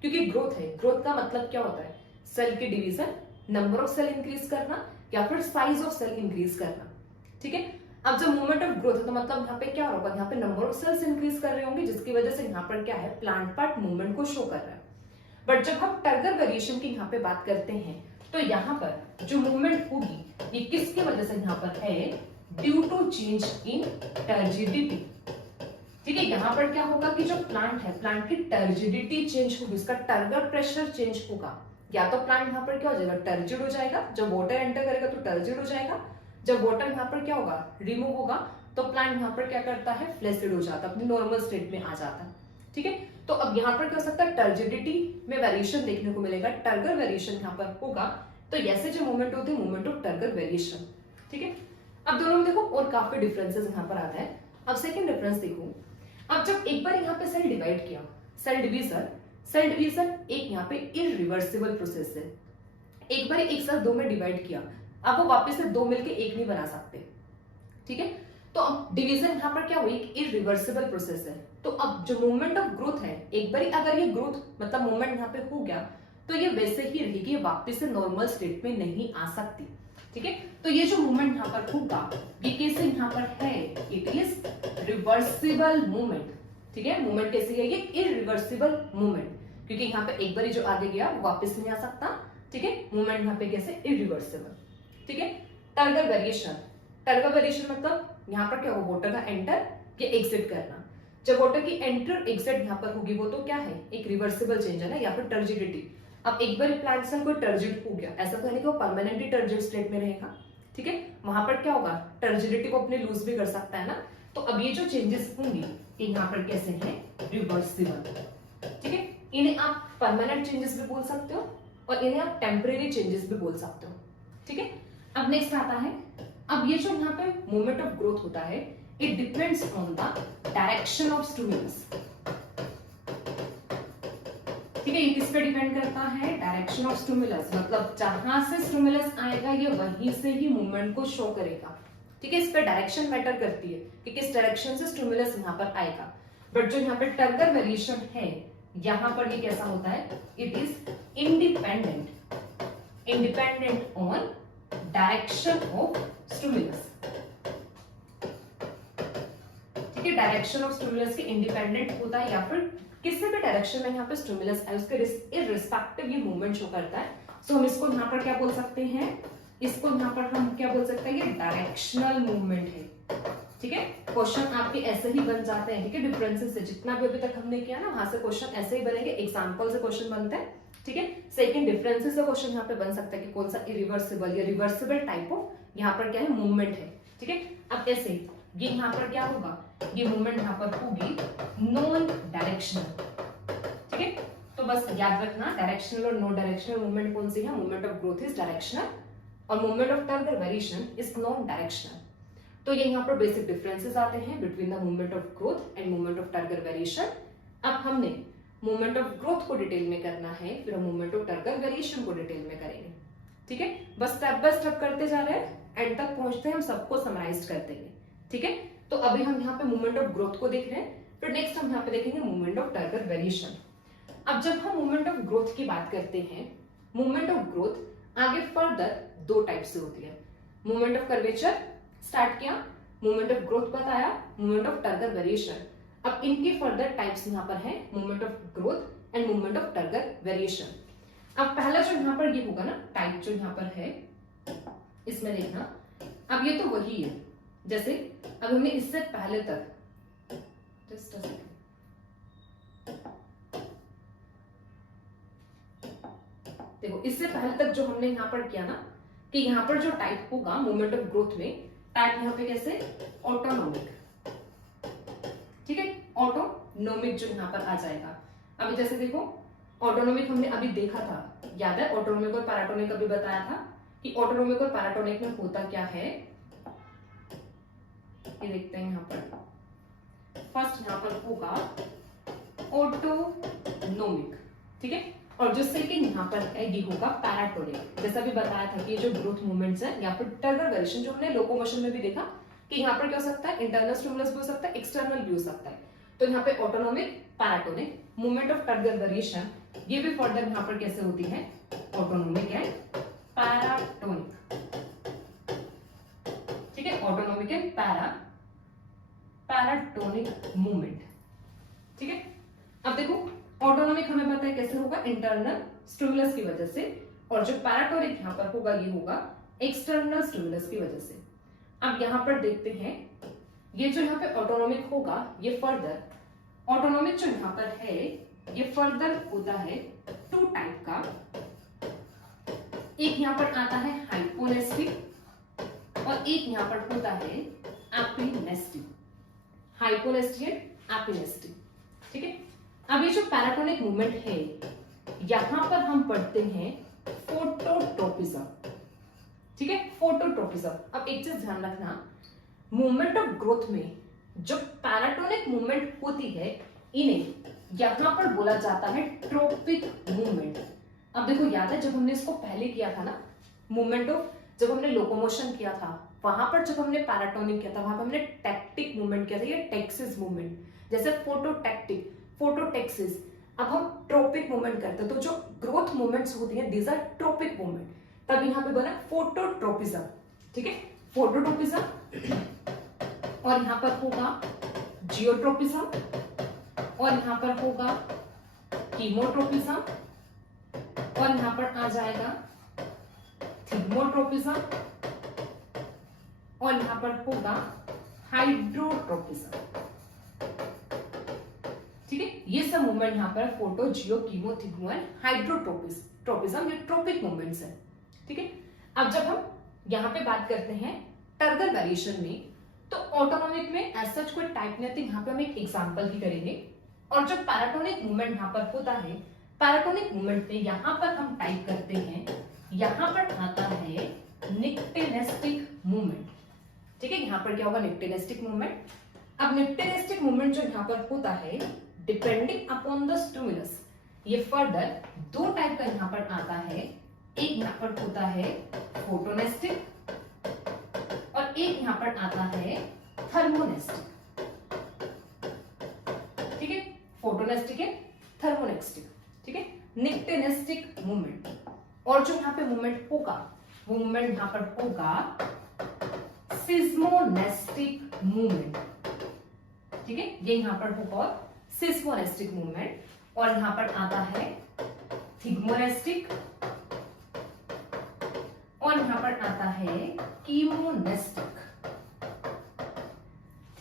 क्योंकि ग्रोथ है। ग्रोथ का मतलब क्या होता है, सेल की division, number of cell increase करना या फिर साइज ऑफ सेल इंक्रीज करना। ठीक है, अब जब मूवमेंट ऑफ ग्रोथ है तो मतलब यहाँ पे क्या होगा, यहाँ पे नंबर ऑफ सेल्स इंक्रीज कर रहे होंगे, जिसकी वजह से यहाँ पर क्या है, प्लांट पार्ट मूवमेंट को शो कर रहा है। बट जब हम टर्गर वेरिएशन की यहाँ पे बात करते हैं तो यहाँ पर जो मूवमेंट होगी ये किसकी वजह से यहाँ पर है, due to change in turgidity. ठीक है, यहाँ पर क्या होगा कि जो प्लांट है, प्लांट की टर्जिडिटी चेंज होगी, उसका टर्गर प्रेशर चेंज होगा। या तो प्लांट यहाँ पर क्या हो जाएगा, टर्जिड हो जाएगा, जब वाटर एंटर करेगा तो टर्जिड हो जाएगा, जब वाटर यहाँ पर क्या होगा, रिमूव होगा तो प्लांट यहाँ पर क्या करता है, फ्लैसिड हो जाता है, अपनी नॉर्मल स्टेट में आ जाता है। ठीक है, तो अब यहाँ पर क्या हो सकता है, टर्जिडिटी में वेरिएशन देखने को मिलेगा, टर्गर वेरिएशन यहाँ पर होगा। तो ऐसे जो मूवमेंट होते हैं मूवमेंट ऑफ टर्गर वेरिएशन। ठीक है, अब दोनों में देखो और काफी डिफरेंसेस यहाँ पर आता है। अब सेकंड डिफरेंस देखो, अब जब एक बार यहाँ पे सेल डिवाइड किया, सेल डिवीजन एक यहाँ पे इरिवर्सिबल प्रोसेस है। एक बार एक साथ दो में डिवाइड किया, अब वो वापस से दो मिलके एक नहीं बना सकते। ठीक है, तो अब डिवीजन यहाँ पर क्या हुई, इरिवर्सिबल प्रोसेस है। तो अब जो मूवमेंट ऑफ ग्रोथ है, एक बार अगर ये ग्रोथ मतलब मूवमेंट यहाँ पे हो गया तो ये वैसे ही रहेगी, ये वापस से नॉर्मल स्टेट में नहीं आ सकती। ठीक है, तो ये जो मूवमेंट यहाँ पर होगा ये कैसे यहाँ पर है, इट इज रिवर्सिबल मूवमेंट। ठीक है, मूवमेंट कैसी है, ये इरिवर्सिबल मूवमेंट, क्योंकि यहाँ पे एक बार जो आगे गया वो वापस नहीं आ सकता। ठीक है, मूवमेंट यहाँ पे कैसे, इरिवर्सिबल। ठीक है, टर्गर वेरिएशन मतलब यहाँ पर क्या हो, वाटर का एंटर या एग्जिट करना। जब वाटर की एंटर एग्जिट यहाँ पर होगी वो तो क्या है, एक रिवर्सिबल चेंज है ना, या फिर टर्जिडिटी। अब एक बार प्लांट से कोई टर्जिड हो गया, ऐसा तो है नहीं कि वो परमानेंटली टर्जिड स्टेट में रहेगा। ठीक है, वहां पर क्या होगा, टर्जिडिटी को अपने लूज भी कर सकता है ना। तो अब ये जो चेंजेस होंगी ये यहाँ पर कैसे है, रिवर्सिबल। ठीक है, इन्हें आप परमानेंट चेंजेस भी बोल सकते हो और इन्हें आप टेम्परेरी चेंजेस भी बोल सकते हो। ठीक है, अब नेक्स्ट आता है, अब ये जो यहाँ पे मूवमेंट ऑफ ग्रोथ होता है, it depends on the direction of stimulus. ठीक है, ये किस पे डिपेंड करता है, डायरेक्शन ऑफ स्टिमुलस, मतलब जहां से स्टिमुलस आएगा ये वहीं से ही मूवमेंट को शो करेगा। ठीक है, इस पे डायरेक्शन मैटर करती है कि किस डायरेक्शन से स्टिमुलस यहाँ पर आएगा। बट जो यहाँ पे टर्गर वेरिएशन है, यहाँ पर ये कैसा होता है, it is independent on direction of stimulus. ठीक है, डायरेक्शन ऑफ स्टिमुलस के इंडिपेंडेंट होता है, या फिर किसी भी डायरेक्शन में यहाँ पे स्टिमुलस है उसके इररिस्पेक्टिव ये मूवमेंट शो करता है। सो हम इसको यहाँ पर क्या बोल सकते हैं, इसको यहाँ पर हम क्या बोल सकते हैं, ये डायरेक्शनल मूवमेंट है। ठीक है, क्वेश्चन आपके ऐसे ही बन जाते हैं। ठीक है, डिफरेंसेस से जितना भी अभी तक हमने किया ना, वहां से क्वेश्चन ऐसे ही बनेंगे, एग्जांपल से क्वेश्चन बनते हैं। ठीक है, सेकंड डिफरेंसेस से क्वेश्चन यहाँ पे बन सकता है कि कौन सा इरिवर्सिबल या रिवर्सिबल टाइप ऑफ यहाँ पर क्या है, मूवमेंट है। ठीक है, अब ऐसे ये यहाँ पर क्या होगा, ये मूवमेंट यहाँ पर होगी नॉन डायरेक्शनल। ठीक है, तो बस याद रखना डायरेक्शनल और नॉन डायरेक्शनल मूवमेंट कौन सी है, movement of growth is directional और movement of turgor variation is non directional. तो ये यहाँ पर बेसिक डिफरेंसेस आते हैं between the movement of growth and movement of turgor variation. अब हमने मूवमेंट ऑफ ग्रोथ को डिटेल में करना है, फिर हम मूवमेंट ऑफ टर्गर वेरिएशन को डिटेल में करेंगे। ठीक है, बस स्टेप बाय स्टेप करते जा रहे हैं, एंड तक पहुंचते हैं हम सबको समराइज कर देंगे। ठीक है, तो अभी हम यहाँ पे मूवमेंट ऑफ ग्रोथ को देख रहे हैं, फिर नेक्स्ट हम यहाँ पे देखेंगे मूवमेंट ऑफ टर्गर वेरिएशन। अब जब हम मूवमेंट ऑफ ग्रोथ की बात करते हैं, मूवमेंट ऑफ ग्रोथ आगे फर्दर दो टाइप से होती है। मूवमेंट ऑफ कर्वेचर स्टार्ट किया, मूवमेंट ऑफ ग्रोथ बताया, मूवमेंट ऑफ टर्गर वेरिएशन। अब इनके फर्दर टाइप्स यहाँ पर है, movement of growth and movement of turgor variation. अब पहला जो यहाँ पर ये होगा ना टाइप जो यहाँ पर है, इसमें देखना, अब ये तो वही है जैसे अब हमने इससे पहले तक, जस्ट अ सेकंड, देखो इससे पहले तक जो हमने यहाँ पर किया ना, कि यहाँ पर जो टाइप होगा मूवमेंट ऑफ ग्रोथ में, टाइप यहाँ पे कैसे, ऑटोनोमिक। ठीक है, ऑटोनोमिक जो यहाँ पर आ जाएगा। अभी जैसे देखो ऑटोनोमिक हमने अभी देखा था, याद है, ऑटोनोमिक और पैराटोनिक अभी बताया था कि ऑटोनोमिक और पैराटोनिक में होता क्या है, ये देखते हैं यहाँ पर। फर्स्ट यहाँ पर होगा ऑटोनोमिक। ठीक है, और जो सेकंड यहाँ पर है ये होगा पैराटोनिक। जैसा भी बताया था कि ये जो ग्रोथ मूवमेंट्स है या फिर टर्गर वेरिएशन जो हमने लोकोमोशन में भी देखा कि यहाँ पर क्या हो सकता है, इंटरनल स्टिमुलस भी हो सकता है, एक्सटर्नल भी हो सकता है। तो यहाँ पे autonomic, paratonic, movement of turgor variation, ये भी फर्दर यहाँ पर कैसे होती है, ऑटोनोमिक एंड पैराटोनिक। ठीक है, ऑटोनोमिक एंड पैराटोनिक मूवमेंट। ठीक है, अब देखो ऑटोनोमिक हमें पता है कैसे होगा, इंटरनल स्टिमुलस की वजह से, और जो पैराटोनिक यहाँ पर होगा ये होगा एक्सटर्नल स्टिमुलस की वजह से। अब यहाँ पर देखते हैं, ये जो यहाँ पे ऑटोनोमिक होगा ये फर्दर, ऑटोनोमिक जो यहाँ पर है ये फर्दर होता है टू टाइप का। एक यहाँ पर आता है हाइपोनेस्टिक और एक यहाँ पर होता है एपिनेस्टी, हाइपोनेस्टी एंड एपिनेस्टी। ठीक है, अब ये जो पैराटोनिक मूवमेंट है यहां पर हम पढ़ते हैं फोटोट्रोपिज्म। ठीक है, फोटोट्रोपिज्म। अब एक चीज ध्यान रखना, मूवमेंट ऑफ ग्रोथ में जो पैराटोनिक मूवमेंट होती है इन्हें यहां पर बोला जाता है ट्रोपिक मूवमेंट। अब देखो, याद है जब हमने इसको पहले किया था ना, मूवमेंट ऑफ, जब हमने लोकोमोशन किया था वहां पर, जब हमने पैराटोनिक किया था वहां पर हमने टैक्टिक मूवमेंट किया था, ये टेक्सिस मूवमेंट, जैसे फोटोटैक्टिक, फोटोटेक्सिस। अब हम ट्रोपिक मूवमेंट करते हैं, तो जो ग्रोथ मूवमेंट्स होती हैं दीज आर ट्रोपिक मूवमेंट, तब यहाँ पे बना फोटोट्रोपिज्म। ठीक है, फोटोट्रोपिज्म, और यहां पर होगा जियोट्रोपिज्म, और यहां पर होगा कीमोट्रोपिज्म, और यहां पर आ जाएगा थिग्मोट्रोपिज्म, और यहां पर होगा हाइड्रोट्रोपिज्म। ठीक है, ये सब मूवमेंट यहां पर photo, geo, chemo, thigmo and hydrotropism, ये ट्रोपिक मूवमेंट्स है। ठीक है, अब जब हम यहां पे बात करते हैं टर्गर वेरिएशन में, तो ऑटोनॉमिक में एज सच कोई टाइप नहीं, यहाँ पे हम एक एग्जांपल ही करेंगे। और जो पैराटोनिक मूवमेंट यहाँ पर होता है, पैराटोनिक मूवमेंट में यहाँ पर हम टाइप करते हैं, यहाँ पर आता है निक्टेनेस्टिक मूवमेंट। ठीक है, यहाँ पर क्या होगा, निक्टेनेस्टिक मूवमेंट। अब निक्टेनेस्टिक मूवमेंट जो यहाँ पर होता है डिपेंडिंग अपॉन द स्टिमुलस, ये फर्दर दो टाइप का यहाँ पर आता है। एक यहाँ पर होता है फोटोनेस्टिक, और एक यहां पर आता है थर्मोनेस्टिक। ठीक है, फोटोनेस्टिक है, थर्मोनेस्टिक। ठीक है, निक्टेनेस्टिक मूवमेंट। और जो यहां पे मूवमेंट होगा वो मूवमेंट यहां पर होगा सिस्मोनेस्टिक मूवमेंट। ठीक है, ये यहां पर होगा सिस्मोनेस्टिक मूवमेंट, और यहां पर आता है थिग्मोनेस्टिक, और यहां पर आता है कीमोनेस्टिक।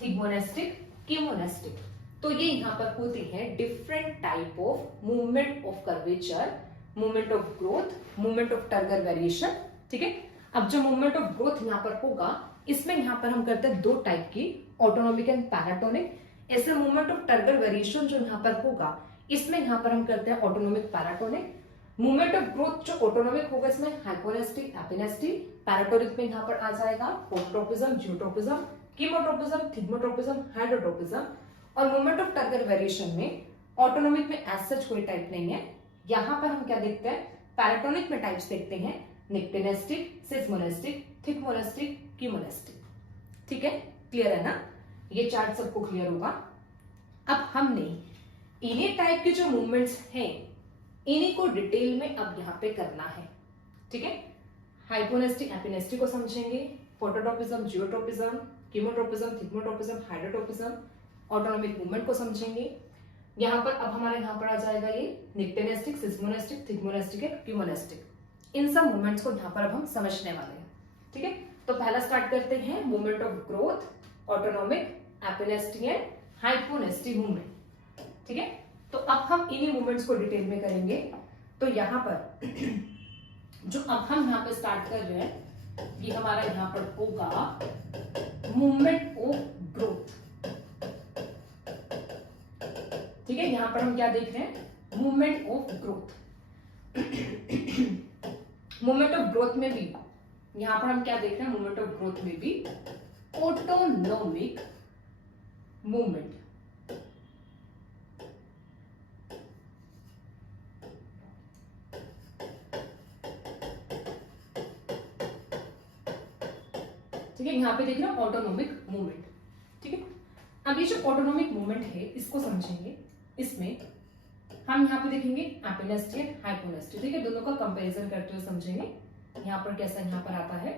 थिग्मोनेस्टिक, कीमोनेस्टिक। तो ये यहां पर होती है different type of movement of curvature, movement of growth, movement of turgor variation. ठीक है, अब जो मूवमेंट ऑफ ग्रोथ यहां पर होगा, इसमें यहां पर हम करते हैं दो टाइप की, ऑटोनॉमिक एंड पैराटोनिक। ऐसे मूवमेंट ऑफ टर्गर वेरिएशन जो यहां पर होगा, इसमें यहां पर हम करते हैं autonomic, paratonic. Movement of growth जो ऑटोनॉमिक होगा, इसमें हाइपोनेस्टिक, एपिनेस्टी। पैराटोनिक में यहां पर आ जाएगा phototropism, geotropism, chemotropism, thigmotropism, hydrotropism. और मूवमेंट ऑफ टर्गर वेरिएशन में ऑटोनॉमिक में एज सच कोई टाइप नहीं है। यहां पर हम क्या देखते हैं, पैराटोनिक में टाइप्स देखते हैं निक्टेनेस्टिक, सिस्मोनेस्टिक, थिग्मोनेस्टिक, कीमोनेस्टिक। ठीक है, क्लियर है ना, ये चार्ट सबको क्लियर होगा। अब हमने इन्हीं टाइप के जो मूवमेंट्स हैं इन्हीं को डिटेल में अब यहां पे करना है। ठीक है, हाइपोनेस्टिक, एपिनेस्टिक को समझेंगे, phototropism, geotropism, chemotropism, thigmotropism, hydrotropism, autonomic movement को समझेंगे। यहां पर अब हमारे यहां पर आ जाएगा ये निक्टेनेस्टिक, सिस्मोनेस्टिक, थिग्मोनेस्टिक एंड कीमोनेस्टिक। इन सब मूवमेंट्स को यहां पर अब हम समझने वाले हैं। ठीक है, तो पहला स्टार्ट करते हैं movement of growth, autonomic, epinastic and hyponastic movement. ठीक है, तो अब हम इन्हीं मूवमेंट्स को डिटेल में करेंगे। तो यहां पर जो अब हम यहां पे स्टार्ट कर रहे हैं, ये हमारा यहां पर होगा मूवमेंट ऑफ ग्रोथ। ठीक है, यहां पर हम क्या देख रहे हैं, movement of growth. Movement of growth में भी यहां पर हम क्या देख रहे हैं, मूवमेंट ऑफ ग्रोथ में भी ऑटोनॉमिक मूवमेंट। ठीक है, यहां पे देख रहे हो ऑटोनॉमिक मूवमेंट। ठीक है, अब ये जो ऑटोनॉमिक मूवमेंट है इसको समझेंगे। इसमें हम यहाँ पे देखेंगे एपिनेस्टी एंड हाइपोनेस्टी। ठीक है, दोनों का कंपैरिजन करते हुए समझेंगे यहाँ पर कैसा यहाँ पर आता है।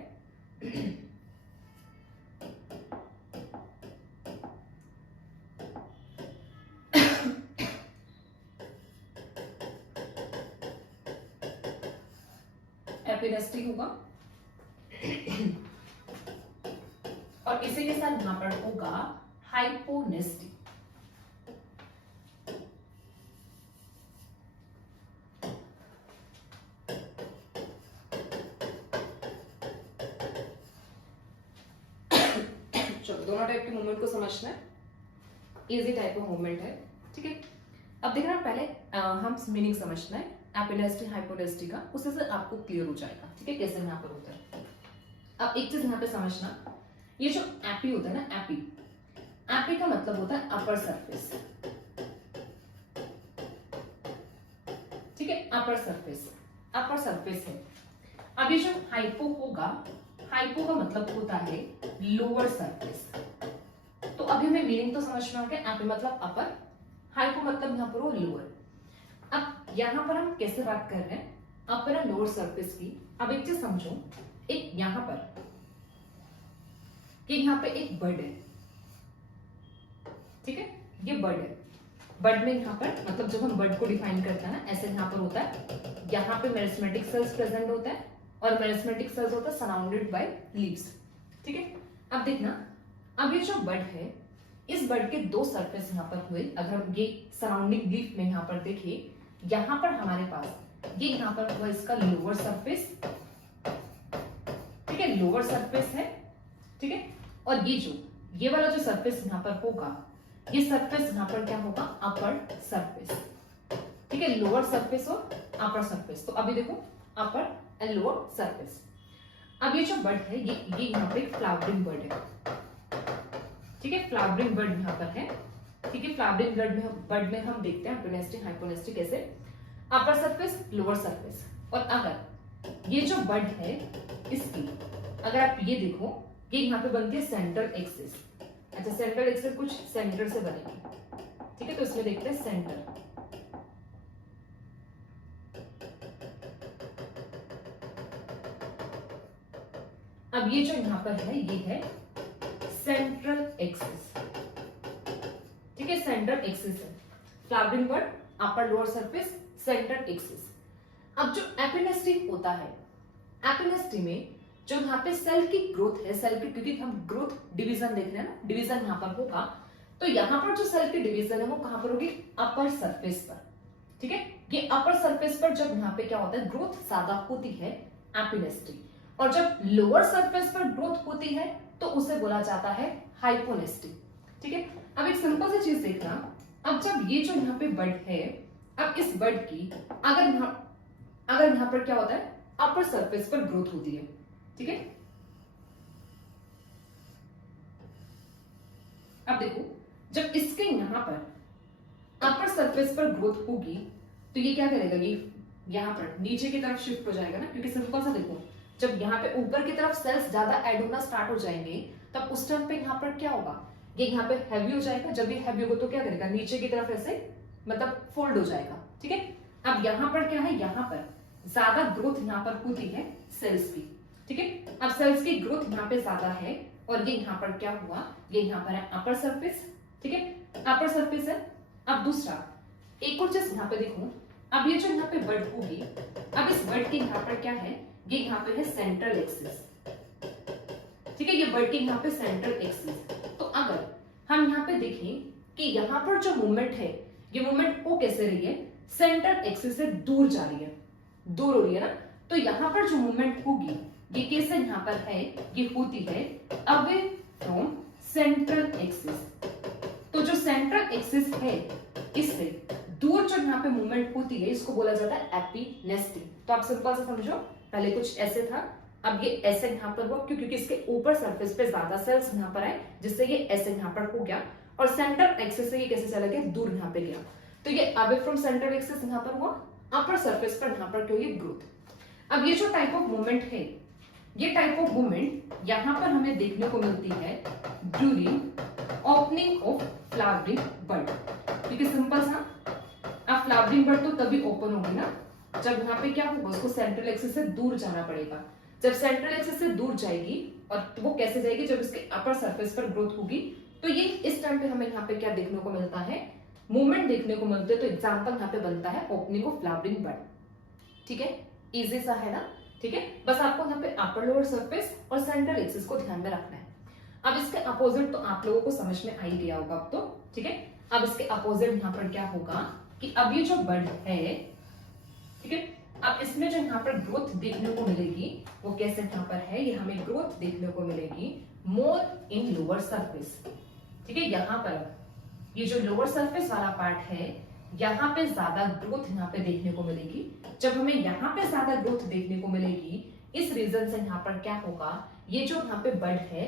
एपिनेस्टी होगा और इसी के साथ यहां पर होगा हाइपोनेस्टी। चलो दोनों टाइप के मूवमेंट को समझना है, इजी टाइप ऑफ मूवमेंट है, ठीक है। अब देखना पहले हम मीनिंग समझना है एपिनेस्टी हाइपोनेस्टी का, उससे से आपको क्लियर हो जाएगा, ठीक है, कैसे यहाँ पर होता है। अब एक चीज यहाँ पे समझना, ये जो एपी होता है ना, एपी, एपी का मतलब होता है अपर सरफेस, ठीक है, अपर सरफेस, अपर सरफेस है। अब ये जो हाइपो होगा, हाइपो का मतलब होता है लोअर सरफेस। तो अभी हमें मीनिंग तो समझ में आ गया, एपी मतलब अपर, हाइपो मतलब यहाँ पर वो लोअर। अब यहाँ पर हम कैसे बात कर रहे हैं अपर एंड लोअर सरफेस की। अब एक चीज समझो, एक यहाँ पर कि यहाँ पे एक बर्ड है, ठीक है, ये बर्ड है। बर्ड में यहाँ पर मतलब जब हम बर्ड को डिफाइन करते हैं ना, ऐसे यहाँ पर होता है, यहाँ पे मेरिस्मेटिक सेल्स प्रेजेंट होता है और मेरिस्मेटिक सेल्स होता है सराउंडेड बाय लीव्स, ठीक है। अब देखना, अब ये जो बर्ड है, इस बर्ड के दो सरफेस यहाँ पर हुए। अगर हम ये सराउंडिंग लीफ में यहाँ पर देखें, यहाँ पर हमारे पास ये यहाँ पर हुआ इसका लोअर सरफेस, ठीक है, लोअर सरफेस है, ठीक है। और ये वाला जो सरफेस यहाँ पर होगा, ये सरफेस यहाँ पर क्या होगा, अपर सरफेस, ठीक है, लोअर सरफेस और अपर सरफेस। तो अभी देखो अपर एंड लोअर सरफेस। अब ये जो बर्ड है, ये यहाँ पे फ्लावरिंग बर्ड है, ठीक है, फ्लावरिंग बर्ड यहाँ पर है, ठीक है। फ्लावरिंग बर्ड में हम देखते हैं एपिनेस्टी हाइपोनेस्टी कैसे, अपर सरफेस लोअर सरफेस। और अगर ये जो बर्ड है इसकी अगर आप ये देखो, ये यहाँ पे बनती है सेंट्रल एक्सिस। अच्छा, सेंट्रल एक्सिस कुछ सेंटर से बनेगी, ठीक है, तो इसमें देखते हैं सेंटर। अब ये जो यहाँ पर है, ये है सेंट्रल एक्सिस, ठीक है, सेंट्रल एक्सिस है। Flowering bird, upper lower surface, central axis. अब जो एपिनेस्टी होता है, एपिनेस्टी में जो यहाँ पे सेल की ग्रोथ है, सेल की, क्योंकि हम ग्रोथ डिवीजन देख रहे हैं ना, डिवीजन यहाँ पर होगा, तो यहाँ पर जो सेल की डिवीजन है वो कहां पर होगी, अपर सरफेस पर, ठीक है। ये अपर सरफेस पर जब यहाँ पे क्या होता है, ग्रोथ ज्यादा होती है एपिनेस्टी, और जब लोअर सरफेस पर ग्रोथ होती है तो उसे बोला जाता है हाइपोनेस्टी, ठीक है। अब एक सिंपल सी चीज देखना, अब जब ये जो यहाँ पे बर्ड है, अब इस बर्ड की अगर यहाँ पर क्या होता है, अपर सरफेस पर ग्रोथ होती है, ठीक है। अब देखो, जब इसके यहां पर अपर सरफेस पर ग्रोथ होगी तो ये क्या करेगा, ये यहां पर नीचे की तरफ शिफ्ट हो जाएगा ना, क्योंकि सिंपल सा देखो, जब यहाँ पे ऊपर की तरफ सेल्स ज्यादा ऐड होना स्टार्ट हो जाएंगे तब उस टाइम पे यहाँ पर क्या होगा, ये यहाँ पे हैवी हो जाएगा। जब ये हैवी होगा तो क्या करेगा, नीचे की तरफ ऐसे मतलब फोल्ड हो जाएगा, ठीक है। अब यहाँ पर क्या है, यहाँ पर ज्यादा ग्रोथ यहाँ पर होती है सेल्स की, ठीक है। अब सेल्स की ग्रोथ यहाँ पे ज्यादा है और ये यहाँ पर क्या हुआ, ये यहाँ पर है अपर सरफेस, ठीक है, अपर सरफेस है। अब दूसरा एक और चीज यहाँ पे देखो, अब ये जो यहाँ पे बर्ड होगी, अब इस बर्ड के यहाँ पर क्या है, ये यहाँ पे है सेंट्रल एक्सिस, ठीक है, ये बर्ड के यहाँ पे सेंट्रल एक्सिस। तो अगर हम यहाँ पे देखें कि यहाँ पर जो मूवमेंट है, ये मूवमेंट हो कैसे रही है, सेंट्रल एक्सिस से दूर जा रही है, दूर हो रही है ना, तो यहाँ पर जो मूवमेंट होगी ये कैसे यहाँ पर है, ये होती है अवे फ्रॉम सेंट्रल एक्सिस। तो जो सेंट्रल एक्सिस है इससे दूर जो यहाँ पे मूवमेंट होती है इसको बोला जाता है एपिनेस्टी। तो आप सिंपल से समझो, पहले कुछ ऐसे था, अब ये ऐसे यहाँ पर हुआ क्योंकि इसके ऊपर सरफेस पे ज्यादा सेल्स यहाँ पर आए, जिससे ये ऐसे यहाँ पर हो गया, और सेंट्रल एक्सिस से ये कैसे चला गया, दूर यहाँ पे गया, तो ये अवे फ्रॉम सेंट्रल एक्सिस यहाँ पर हुआ, अपर सरफेस पर यहाँ पर क्यों ये ग्रोथ। अब ये जो टाइप ऑफ मूवमेंट है, ये टाइप ऑफ मूवमेंट यहाँ पर हमें देखने को मिलती है during opening of flowering bird, क्योंकि सिंपल सा, अब फ्लावरिंग बर्ड तो तभी ओपन होगी ना जब यहाँ पे क्या होगा, उसको सेंट्रल एक्सिस से दूर जाना पड़ेगा। जब सेंट्रल एक्सिस से दूर जाएगी, और वो कैसे जाएगी, जब इसके अपर सरफेस पर ग्रोथ होगी, तो ये इस टाइम पे हमें यहाँ पे क्या देखने को मिलता है, मूवमेंट देखने को मिलते हैं। तो एग्जांपल यहाँ पे बनता है ओपनिंग ऑफ फ्लावरिंग बर्ड, ठीक है, इजी सा है ना, ठीक है। बस आपको यहाँ पे अपर लोअर सरफेस और सेंट्रल एक्सिस को ध्यान में रखना है। अब इसके अपोजिट तो आप लोगों को समझ में आ ही गया होगा अब तो, ठीक है। अब इसके अपोजिट यहाँ पर क्या होगा कि अब ये जो बर्ड है, ठीक है, अब इसमें जो यहाँ पर ग्रोथ देखने को मिलेगी वो कैसे यहाँ पर है, ये हमें ग्रोथ देखने को मिलेगी मोर इन लोअर सरफेस। ठीक है, यहाँ पर ये जो लोअर सरफेस वाला पार्ट है, यहाँ पे ज्यादा ग्रोथ यहाँ पे देखने को मिलेगी। जब हमें यहाँ पे ज्यादा ग्रोथ देखने को मिलेगी, इस रीजन से यहाँ पर क्या होगा, ये जो यहाँ पे बड है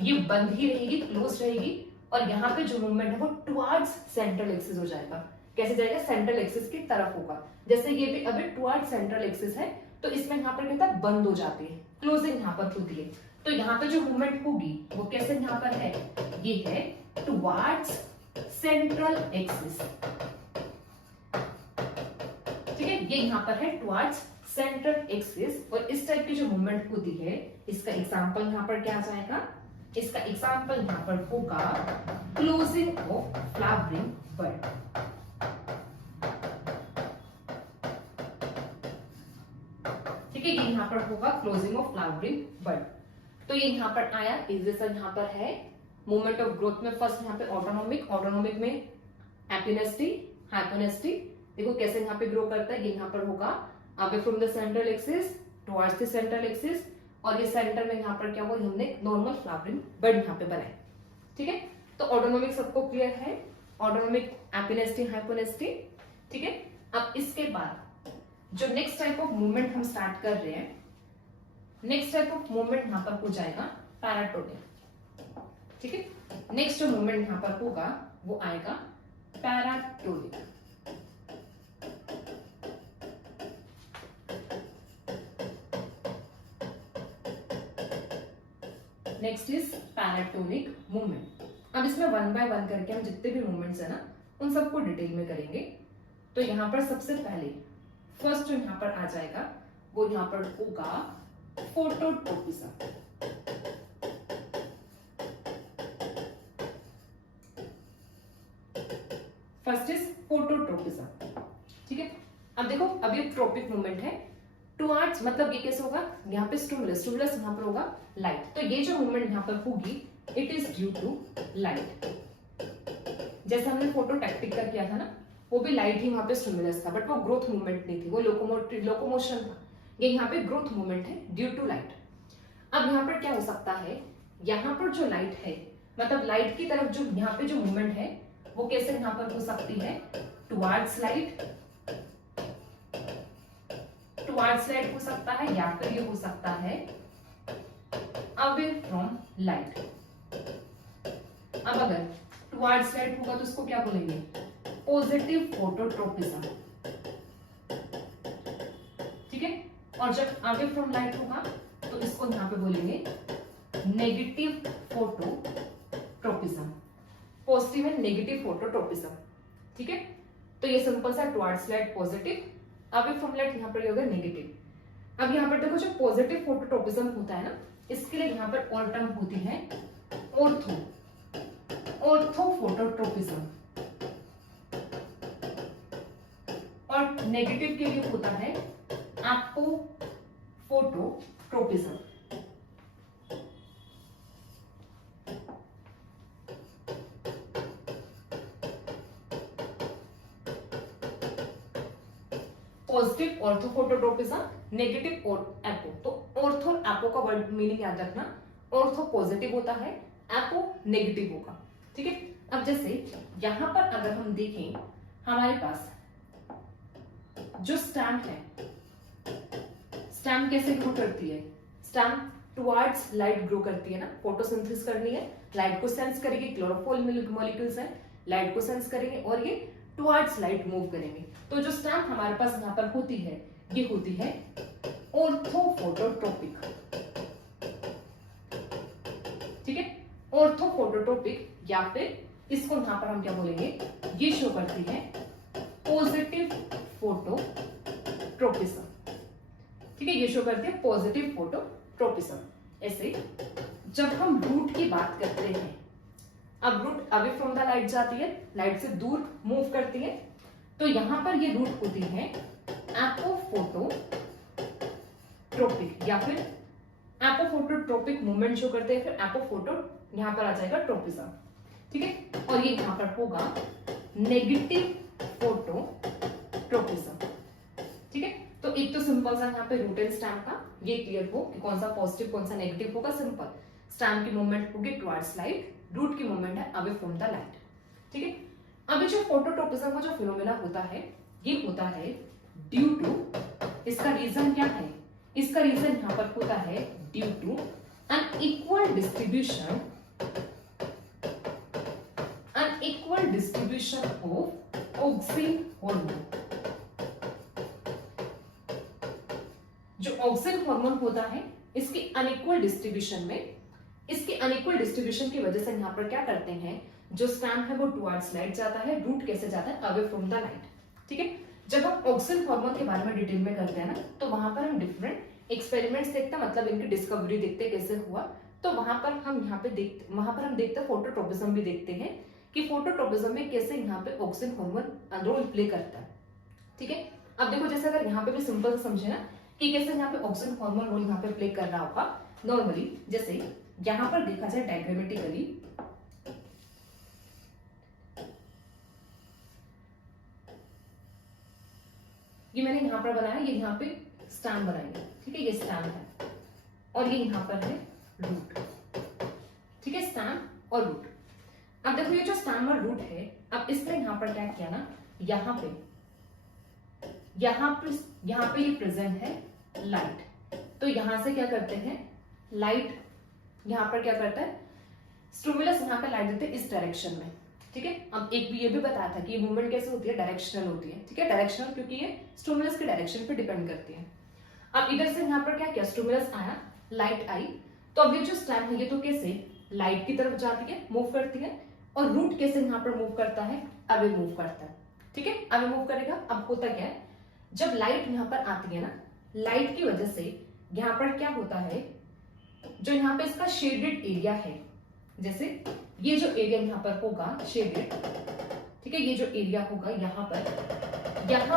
ये बंद ही रहेगी, क्लोज रहेगी, और यहाँ पे जो मूवमेंट है वो टुवर्ड्स सेंट्रल एक्सिस हो जाएगा। कैसे जाएगा, सेंट्रल एक्सिस की तरफ होगा। जैसे ये भी अभी टुवर्ड्स सेंट्रल एक्सिस है, तो इसमें यहाँ पर क्या बंद हो जाती है, क्लोजिंग यहाँ पर होती है। तो यहाँ पे जो मूवमेंट होगी वो कैसे यहाँ पर है, ये है टुवर्ड्स सेंट्रल एक्सिस। ठीक है, ये यहाँ पर है टुवर्ड्स सेंट्रल एक्सिस। और इस टाइप की जो मूवमेंट होती है, इसका एग्जांपल यहाँ पर क्या आ जाएगा, इसका एग्जांपल यहाँ पर होगा क्लोजिंग ऑफ फ्लावरिंग बड। ठीक है, ये यहाँ पर होगा क्लोजिंग ऑफ फ्लावरिंग बड। तो ये यहाँ पर आया, इस जैसा यहाँ पर है मूवमेंट ऑफ ग्रोथ में फर्स्ट यहाँ पे ऑटोनोमिक, ऑटोनोमिक में एपिनेस्टी, हाइपोनेस्टी। देखो कैसे यहाँ पे ग्रो करता है, ये यहाँ पर होगा away from the central axis towards the central axis, और ये सेंटर में यहाँ पर क्या हुआ, हमने नॉर्मल फ्लावरिंग बड यहाँ पे बनाए। ठीक है, तो ऑटोनोमिक सबको क्लियर है, ऑटोनोमिक, एपिनेस्टी, हाइपोनेस्टी। ठीक है, अब इसके बाद जो नेक्स्ट टाइप ऑफ मूवमेंट हम स्टार्ट कर रहे हैं, नेक्स्ट टाइप ऑफ मूवमेंट यहाँ पर हो जाएगा पैराटोनिक। ठीक है, नेक्स्ट जो मूवमेंट यहाँ पर होगा वो आएगा paratonic. Next is paratonic movement. अब इसमें वन बाय वन करके हम जितने भी मूवमेंट्स है ना उन सबको डिटेल में करेंगे। तो यहाँ पर सबसे पहले फर्स्ट जो यहाँ पर आ जाएगा वो यहाँ पर होगा फोटोट्रोपिज्म। First is phototropism. ठीक है, अब देखो अब ये ट्रोपिक मूवमेंट है टुवर्ड्स, मतलब ये कैसे होगा, यहाँ पे स्टिमुलस, स्टिमुलस यहाँ पर होगा लाइट। तो ये जो मूवमेंट यहाँ पर होगी it is due to light. जैसे हमने फोटो टैक्टिक का किया था ना, वो भी लाइट ही वहां पे स्टिमुलस था, बट वो ग्रोथ मूवमेंट नहीं थी, वो लोकोमोशन था। ये यहाँ पे ग्रोथ मूवमेंट है ड्यू टू लाइट। अब यहाँ पर क्या हो सकता है, यहाँ पर जो लाइट है, मतलब लाइट की तरफ जो यहाँ पे जो मूवमेंट है वो कैसे यहाँ पर हो सकती है, टुवर्ड्स लाइट, टुवर्ड्स लाइट हो सकता है, या फिर ये हो सकता है अवे फ्रॉम लाइट। अब अगर टुवर्ड्स लाइट होगा तो इसको क्या बोलेंगे, पॉजिटिव फोटोट्रोपिज्म। ठीक है, और जब अवे फ्रॉम लाइट होगा तो इसको यहां पे बोलेंगे negative phototropism. Positive and negative phototropism. ठीक है, तो ये सिंपल सा towards light positive, away from light यहाँ पर होगा नेगेटिव। अब यहाँ पर देखो जो पॉजिटिव फोटोट्रोपिज्म होता है ना, इसके लिए यहाँ पर और टर्म होती है ऑर्थो, ऑर्थो फोटोट्रोपिज्म, और नेगेटिव के लिए होता है apo phototropism. Positive ortho phototropism, negative apo. तो ऑर्थो और एपो का वर्ड मीनिंग याद रखना, ऑर्थो पॉजिटिव होता है, एपो नेगेटिव होगा। ठीक है, अब जैसे यहां पर अगर हम देखें, हमारे पास जो स्टेम है, स्टेम कैसे ग्रो करती है, स्टेम टुवर्ड्स लाइट ग्रो करती है ना, फोटोसिंथेसिस करनी है, लाइट को सेंस करेगी, क्लोरोफिल मॉलिक्यूल्स है, लाइट को सेंस करेंगे और ये टुवर्ड्स लाइट मूव करेंगे। तो जो स्टेम हमारे पास यहाँ पर होती है ये होती है ऑर्थोफोटोट्रोपिक। ठीक है, ऑर्थोफोटोट्रोपिक, या फिर इसको यहाँ पर हम क्या बोलेंगे, ये शो करती है पॉजिटिव फोटोट्रोपिज्म। ठीक है, ये शो करती है पॉजिटिव फोटोट्रोपिज्म। ऐसे जब हम रूट की बात करते हैं, अब root away from the light जाती है, लाइट से दूर मूव करती है, तो यहां पर ये रूट होती है एपोफोटोट्रोपिक, या फिर एपोफोटोट्रोपिक मूवमेंट शो करते हैं, फिर एपोफोटो यहां पर आ जाएगा ट्रोपिज्म। ठीक है, और ये यहां पर होगा नेगेटिव फोटोट्रोपिज्म। ठीक है, तो एक तो सिंपल सा यहाँ पे रूट एंड स्टेम का ये क्लियर हो कि कौन सा पॉजिटिव कौन सा नेगेटिव होगा, सिंपल। स्टैम की मूवमेंट होगी टुवर्ड्स लाइट, रूट की मूवमेंट है अवे फ्रॉम द लाइट। ठीक है, अभी जो फोटोट्रोपिज्म का जो फिनोमेना होता है ये होता है ड्यू टू, इसका रीजन क्या है, इसका रीजन यहां पर होता है due to unequal distribution of auxin hormone. जो ऑक्सिन हार्मोन होता है इसकी अनइक्वल डिस्ट्रीब्यूशन की वजह से यहाँ पर क्या करते हैं, जो स्टैम है वो टुवर्ड्स लाइट जाता है, रूट कैसे जाता है, अवे फ्रॉम द लाइट। ठीक है, जब हम ऑक्सिन हार्मोन के बारे में डिटेल में करते हैं ना, तो वहां पर हम डिफरेंट एक्सपेरिमेंट्स देखते हैं, मतलब इनकी डिस्कवरी देखते हैं कैसे हुआ। तो वहां पर हम देखते हैं फोटोट्रोपिज्म भी देखते हैं कि फोटोट्रोपिज्म में कैसे यहाँ पे ऑक्सिन हार्मोन रोल प्ले करता है। ठीक है, अब देखो जैसे अगर यहाँ पे भी सिंपल समझे ना कि कैसे यहाँ पे ऑक्सिन हार्मोन रोल यहाँ पे प्ले कर रहा होगा। नॉर्मली जैसे यहाँ पर देखा जाए डायग्रामेटिकली, ये मैंने यहाँ पर बनाया, ये यहाँ पे स्टैम बनाएंगे। ठीक है, ये स्टैम है और ये यहाँ पर है रूट। ठीक है, स्टैम और रूट। अब देखो ये जो स्टैम और रूट है, अब इसने यहाँ पर क्या किया ना, यहाँ पे ये प्रेजेंट है लाइट, तो यहां से क्या करते हैं, लाइट यहां पर क्या करता है, स्टिमुलस यहाँ पे लाइट देते हैं इस डायरेक्शन में। ठीक है, अब एक भी ये भी बताया था कि ये मूवमेंट कैसे होती है, डायरेक्शनल होती है। ठीक है, डायरेक्शनल क्योंकि ये स्टिमुलस के डायरेक्शन पे डिपेंड करती है। अब इधर से यहाँ पर क्या किया, स्टिमुलस आया, लाइट आई, तो अब ये जो स्टैम है ये तो कैसे लाइट की तरफ जाती है, मूव करती है, और रूट कैसे यहाँ पर मूव करता है, अवे मूव करता है। ठीक है, अवे मूव करेगा। अब होता क्या है, जब लाइट यहाँ पर आती है ना, लाइट की वजह से यहाँ पर क्या होता है, जो यहाँ पे इसका शेडेड एरिया है, जैसे ये जो एरिया यहाँ पर होगा शेडेड, ठीक है, ये जो एरिया होगा यहाँ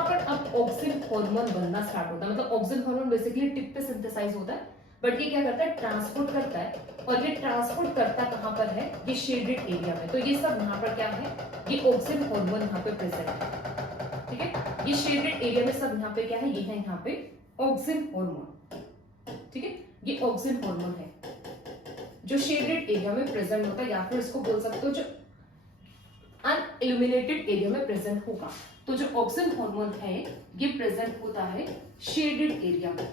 पर अब ऑक्सिन हार्मोन बनना स्टार्ट होता है। मतलब ऑक्सिन हार्मोन बेसिकली टिप पे सिंथेसाइज होता है, बट ये क्या करता है, ट्रांसपोर्ट करता है, और ये ट्रांसपोर्ट करता कहाँ पर है, ये शेडेड एरिया में। तो ये सब यहाँ पर क्या है, ये ऑक्सिन हार्मोन यहाँ पे प्रेजेंट है। ठीक है, ये शेडेड एरिया में सब यहाँ पे क्या है, ये है यहाँ पे ऑक्सिन हार्मोन। ठीक है, ये ऑक्सिन हार्मोन है जो शेडेड एरिया में प्रेजेंट होता है, या फिर इसको बोल सकते हो जो अनइल्यूमिनेटेड एरिया में प्रेजेंट होगा। तो जो ऑक्सिन हार्मोन है ये प्रेजेंट होता है शेडेड एरिया में।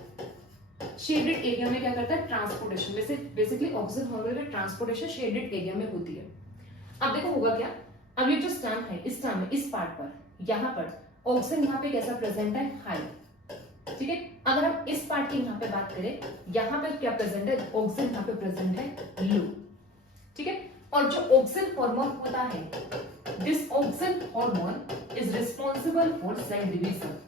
शेडेड एरिया में क्या करता है, ट्रांसपोर्टेशन। बेसिकली ऑक्सिन हार्मोन की ट्रांसपोर्टेशन शेडेड एरिया में होती है। अब देखो होगा क्या, अब ये जो स्टैम है, इस स्टैम में इस पार्ट पर, यहाँ पर ऑक्सिन यहाँ पे कैसा प्रेजेंट है, हाई। ठीक है, अगर हम इस पार्ट की यहाँ पे बात करें, यहाँ पे क्या प्रेजेंट है, ऑक्सिन यहाँ पे प्रेजेंट है लो। ठीक है, और जो ऑक्सिन हार्मोन होता है, this auxin hormone is responsible for cell division.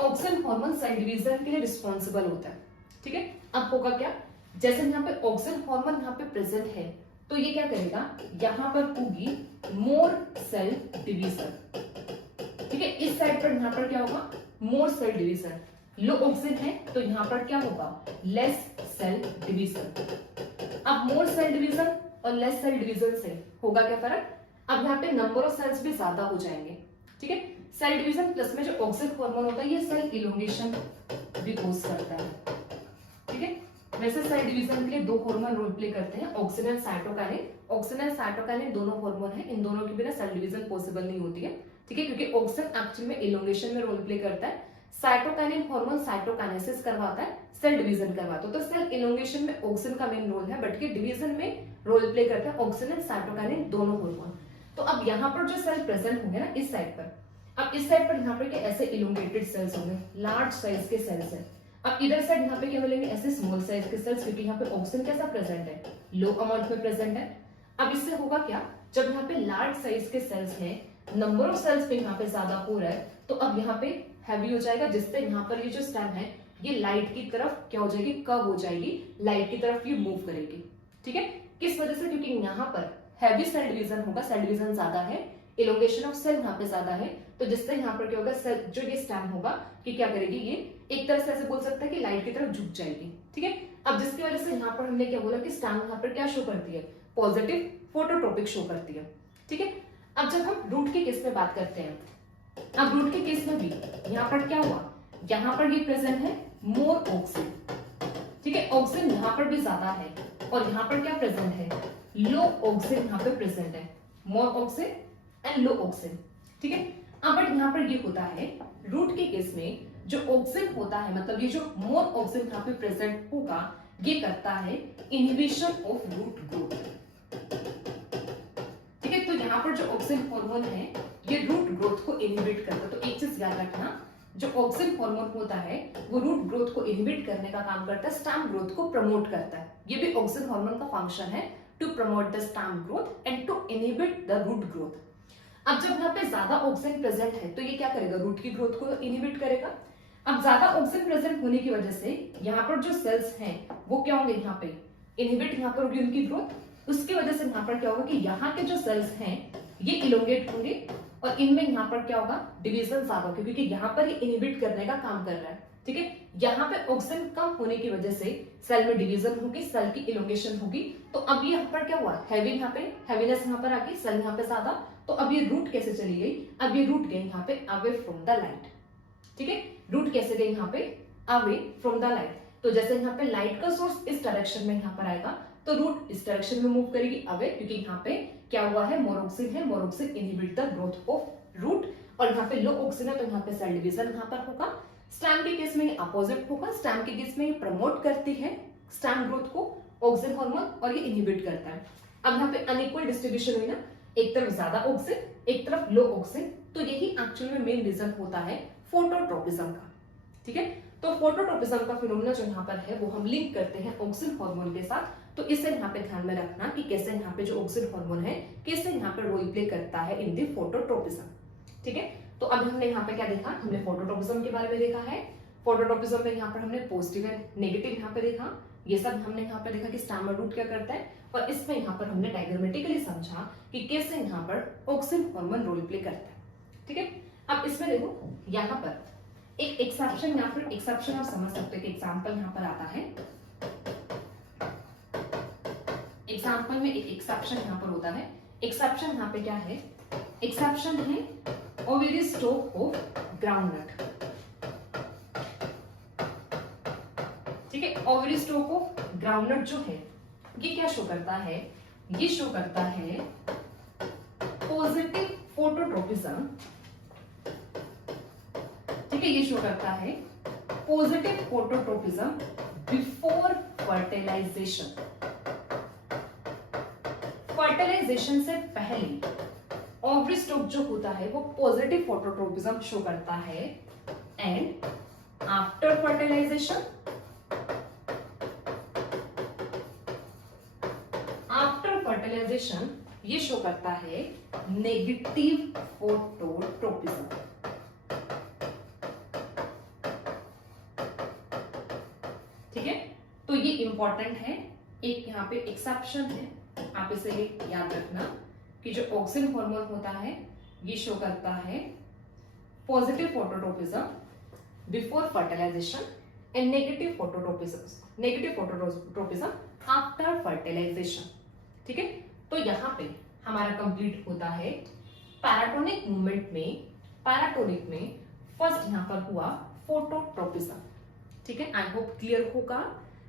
Auxin hormone cell division के लिए रिस्पॉन्सिबल होता है। ठीक है, अब होगा क्या, जैसे यहाँ पे ऑक्सिन हार्मोन यहाँ पे प्रेजेंट है, तो ये क्या करेगा, यहाँ पर होगी मोर सेल डिवीजन। ठीक है, इस साइड पर यहाँ पर क्या होगा, मोर सेल डिवीजन। लो ऑक्सिन है तो यहाँ पर क्या होगा, लेस सेल डिवीजन। अब मोर सेल डिवीजन और लेस सेल डिवीजन से होगा क्या फर्क, अब यहाँ पे नंबर ऑफ सेल्स भी ज्यादा हो जाएंगे। ठीक है, सेल डिवीजन प्लस में जो ऑक्सिन हार्मोन होता है ये सेल इलोंगेशन भी कोज करता है। ठीक है, वैसे सेल डिवीजन के लिए दो हार्मोन रोल प्ले करते हैं, auxin and cytokinin. Auxin and cytokinin दोनों हार्मोन है, इन दोनों के बिना सेल डिवीजन पॉसिबल नहीं होती है। ठीक है, क्योंकि ऑक्सिन एक्चुअल में इलोंगेशन में रोल प्ले करता है, साइटोकाइनिन हार्मोन साइटोकाइनेसिस करवाता है, सेल डिवीजन करवाता है। तो सेल इलोंगेशन में ऑक्सिन का मेन रोल है, बट के डिवीजन में रोल प्ले करता है ऑक्सिन एंड साइटोकाइनिन दोनों हार्मोन। तो अब यहाँ पर जो सेल प्रेजेंट होंगे ना इस साइड पर, अब इस साइड पर यहाँ पर क्या ऐसे इलोंगेटेड सेल्स होंगे, लार्ज साइज के सेल्स है। अब इधर साइड यहाँ पे क्या मिलेंगे, ऐसे स्मॉल साइज के सेल्स, क्योंकि यहाँ पे ऑक्सिन कैसा प्रेजेंट है, लो अमाउंट में प्रेजेंट है। अब इससे होगा क्या, जब यहाँ पे लार्ज साइज के सेल्स हैं, नंबर ऑफ सेल्स पे यहाँ पे ज्यादा हो रहा है, तो अब यहाँ पे हैवी हो जाएगा, जिससे यहाँ पर ये जो स्टेम है ये लाइट की तरफ क्या हो जाएगी, कर्व हो जाएगी, लाइट की तरफ ये मूव करेगी। ठीक है, किस वजह से, क्योंकि यहाँ पर हैवी सेल डिवीजन होगा, सेल डिवीजन ज्यादा है, इलोंगेशन ऑफ सेल यहाँ पे ज्यादा है, तो जिससे यहाँ पर क्या होगा, सेल जो ये स्टेम होगा कि क्या करेगी, ये एक तरह से ऐसे बोल सकते हैं कि लाइट की तरफ झुक जाएगी। ठीक है, अब जिसकी वजह से यहाँ पर हमने क्या बोला कि स्टेम यहाँ पर क्या शो करती है, पॉजिटिव फोटोट्रोपिक शो करती है। ठीक है, अब जब हम रूट के केस में बात करते हैं, अब रूट के केस में भी यहाँ पर क्या हुआ, यहाँ पर ये प्रेजेंट है मोर ऑक्सिन। ठीक है, ऑक्सीजन यहाँ पर भी ज्यादा है और यहाँ पर क्या प्रेजेंट है, लो ऑक्सीजन यहाँ पे प्रेजेंट है, more oxygen and low oxygen. ठीक है, अब बट यहाँ पर ये होता है रूट के केस में जो ऑक्सीजन होता है, मतलब ये जो मोर ऑक्सीजन यहाँ पे प्रेजेंट होगा, ये करता है इनहिबिशन ऑफ रूट ग्रोथ। ठीक है, तो यहाँ पर जो ऑक्सीजन हार्मोन है ये रूट ग्रोथ को इनहिबिट करता है। तो एक चीज याद रखना, जो ऑक्सीजन हार्मोन होता है वो रूट ग्रोथ को इनहिबिट करने का काम करता है, स्टेम ग्रोथ को प्रमोट करता है। ये भी ऑक्सीजन हार्मोन का फंक्शन है, to promote the stem growth and to inhibit the root growth. अब जब यहाँ पे ज्यादा ऑक्सीजन प्रेजेंट है तो ये क्या करेगा, रूट की ग्रोथ को इनहिबिट करेगा। अब ज्यादा ऑक्सीजन प्रेजेंट होने की वजह से यहाँ पर जो सेल्स हैं वो क्या होंगे, यहाँ पे इनहिबिट यहाँ पर होगी उनकी ग्रोथ। उसकी वजह से यहाँ पर क्या होगा कि यहाँ के जो सेल्स हैं ये इलोंगेट होंगे और इनमें यहाँ पर क्या होगा, डिवीजन ज्यादा होगा, क्योंकि यहाँ पर ये इनहिबिट करने का काम कर रहा है। ठीक है, यहाँ पे ऑक्सीजन कम होने की वजह से सेल में डिवीजन होगी, सेल की इलोंगेशन होगी। तो अब ये यहाँ पर क्या हुआ, हैवी यहाँ पे हैवीनेस यहाँ पर आ गई, सेल यहाँ पे ज्यादा। तो अब ये रूट कैसे चली गई, अब ये रूट गई यहाँ पे अवे फ्रॉम द लाइट। ठीक है, रूट कैसे गई यहाँ पे, अवे फ्रॉम द लाइट। तो जैसे यहाँ पे लाइट का सोर्स इस डायरेक्शन में यहाँ पर आएगा तो रूट इस डायरेक्शन में मूव करेगी अवे, क्योंकि यहाँ पे क्या हुआ है, मोर ऑक्सीजन है, more oxygen inhibit the growth of root. और यहाँ पे लो ऑक्सीजन है तो यहाँ पे सेल डिवीजन यहाँ पर होगा। स्टेम के केस में ये अपोजिट होगा, स्टेम के केस में ये प्रमोट करती है स्टेम ग्रोथ को ऑक्सीजन हार्मोन और ये इनहिबिट करता है। अब यहाँ पे अनइक्वल डिस्ट्रीब्यूशन हुई ना, एक तरफ ज्यादा ऑक्सीजन एक तरफ लो ऑक्सीजन, तो यही एक्चुअल में मेन रीजन होता है फोटोट्रोपिज्म का। ठीक है, तो फोटोट्रोपिज्म का फिनोमेना जो यहाँ पर है वो हम लिंक करते हैं ऑक्सीजन हार्मोन के साथ। तो इसे यहाँ पे ध्यान में रखना कि कैसे यहाँ पे जो ऑक्सीजन हार्मोन है कैसे यहाँ पे रोल प्ले करता है इन दी फोटोट्रोपिज्म। ठीक है, तो अब हमने यहाँ पे क्या देखा, हमने फोटोट्रोपिज्म के बारे में देखा है। फोटोट्रोपिज्म में यहाँ पर हमने पॉजिटिव एंड नेगेटिव यहाँ पे देखा, ये सब हमने यहाँ पे देखा कि स्टेम और रूट क्या करता है। और इसमें यहाँ पर हमने डायग्रामेटिकली समझा कि कैसे यहाँ पर ऑक्सीजन हार्मोन रोल प्ले करता है। ठीक है, अब इसमें देखो यहाँ पर एक एक्सेप्शन, या फिर एक्सेप्शन आप समझ सकते हो कि एग्जाम्पल यहाँ पर आता है। एग्जाम्पल में एक एक्सेप्शन यहाँ पर होता है। एक्सेप्शन यहाँ पे क्या है, एक्सेप्शन है ओवेरी स्टोक ऑफ ग्राउंडनट। ठीक है, ओवेरी स्टोक ऑफ ग्राउंडनट जो है ये क्या शो करता है, ये शो करता है पॉजिटिव फोटोट्रोपिज्म। ठीक है, ये शो करता है positive phototropism before fertilisation. Fertilisation से पहले ओवरी स्टोक जो होता है वो पॉजिटिव फोटोट्रोपिज्म शो करता है, and after fertilisation, after fertilisation ये शो करता है नेगेटिव फोटोट्रोपिज्म। ठीक है, तो ये इंपॉर्टेंट है, एक यहाँ पे एक्सेप्शन है, आप इसे याद रखना कि जो ऑक्सीजन हार्मोन होता है ये शो करता है positive phototropism before fertilisation and negative phototropism after fertilisation. ठीक है, तो यहाँ पे हमारा कंप्लीट होता है पैराटोनिक मूवमेंट में। पैराटोनिक में फर्स्ट यहाँ पर हुआ फोटोट्रोपिज्म। ठीक है, आई होप क्लियर होगा।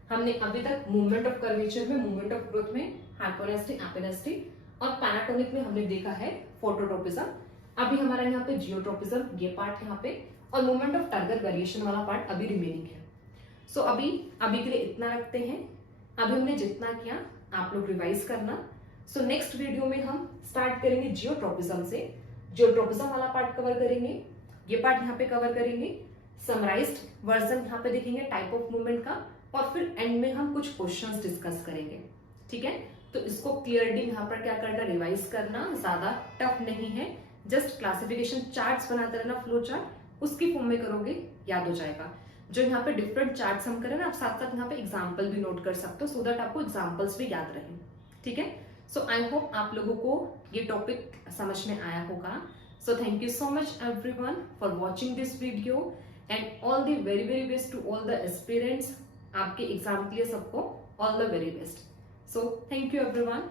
हमने अभी तक मूवमेंट ऑफ कर्वेचर में, मूवमेंट ऑफ ग्रोथ में हाइपोनेस्टी, एपिनेस्टी और पैराटोनिक में हमने देखा है फोटोट्रोपिज्म। अभी हमारा यहाँ पे जियोट्रोपिज्म ये पार्ट यहाँ पे, और मूवमेंट ऑफ टर्गर वेरिएशन वाला पार्ट अभी रिमेनिंग है। सो अभी के लिए इतना रखते हैं। अभी हमने जितना किया आप लोग रिवाइज करना। सो नेक्स्ट वीडियो में हम स्टार्ट करेंगे जियोट्रोपिज्म से। जियोट्रोपिज्म वाला पार्ट कवर करेंगे, ये पार्ट यहाँ पे कवर करेंगे, समराइज्ड वर्जन यहाँ पे देखेंगे टाइप ऑफ मूवमेंट का, और फिर एंड में हम कुछ क्वेश्चंस डिस्कस करेंगे। ठीक है, तो इसको क्लियरली यहाँ पर क्या करना, रिवाइज करना, ज्यादा टफ नहीं है, जस्ट क्लासिफिकेशन चार्ट्स बनाते रहना, फ्लो चार्ट उसकी फॉर्म में करोगे याद हो जाएगा। जो यहाँ पे डिफरेंट चार्ट्स हम करें ना, आप साथ साथ यहाँ पे एग्जाम्पल भी नोट कर सकते हो, सो दैट आपको एग्जाम्पल्स भी याद रहे। ठीक है, सो आई होप आप लोगों को ये टॉपिक समझ में आया होगा। So thank you so much everyone for watching this video, and all the very very best to all the aspirants. आपके एग्जाम के लिए सबको all the very best. So thank you everyone.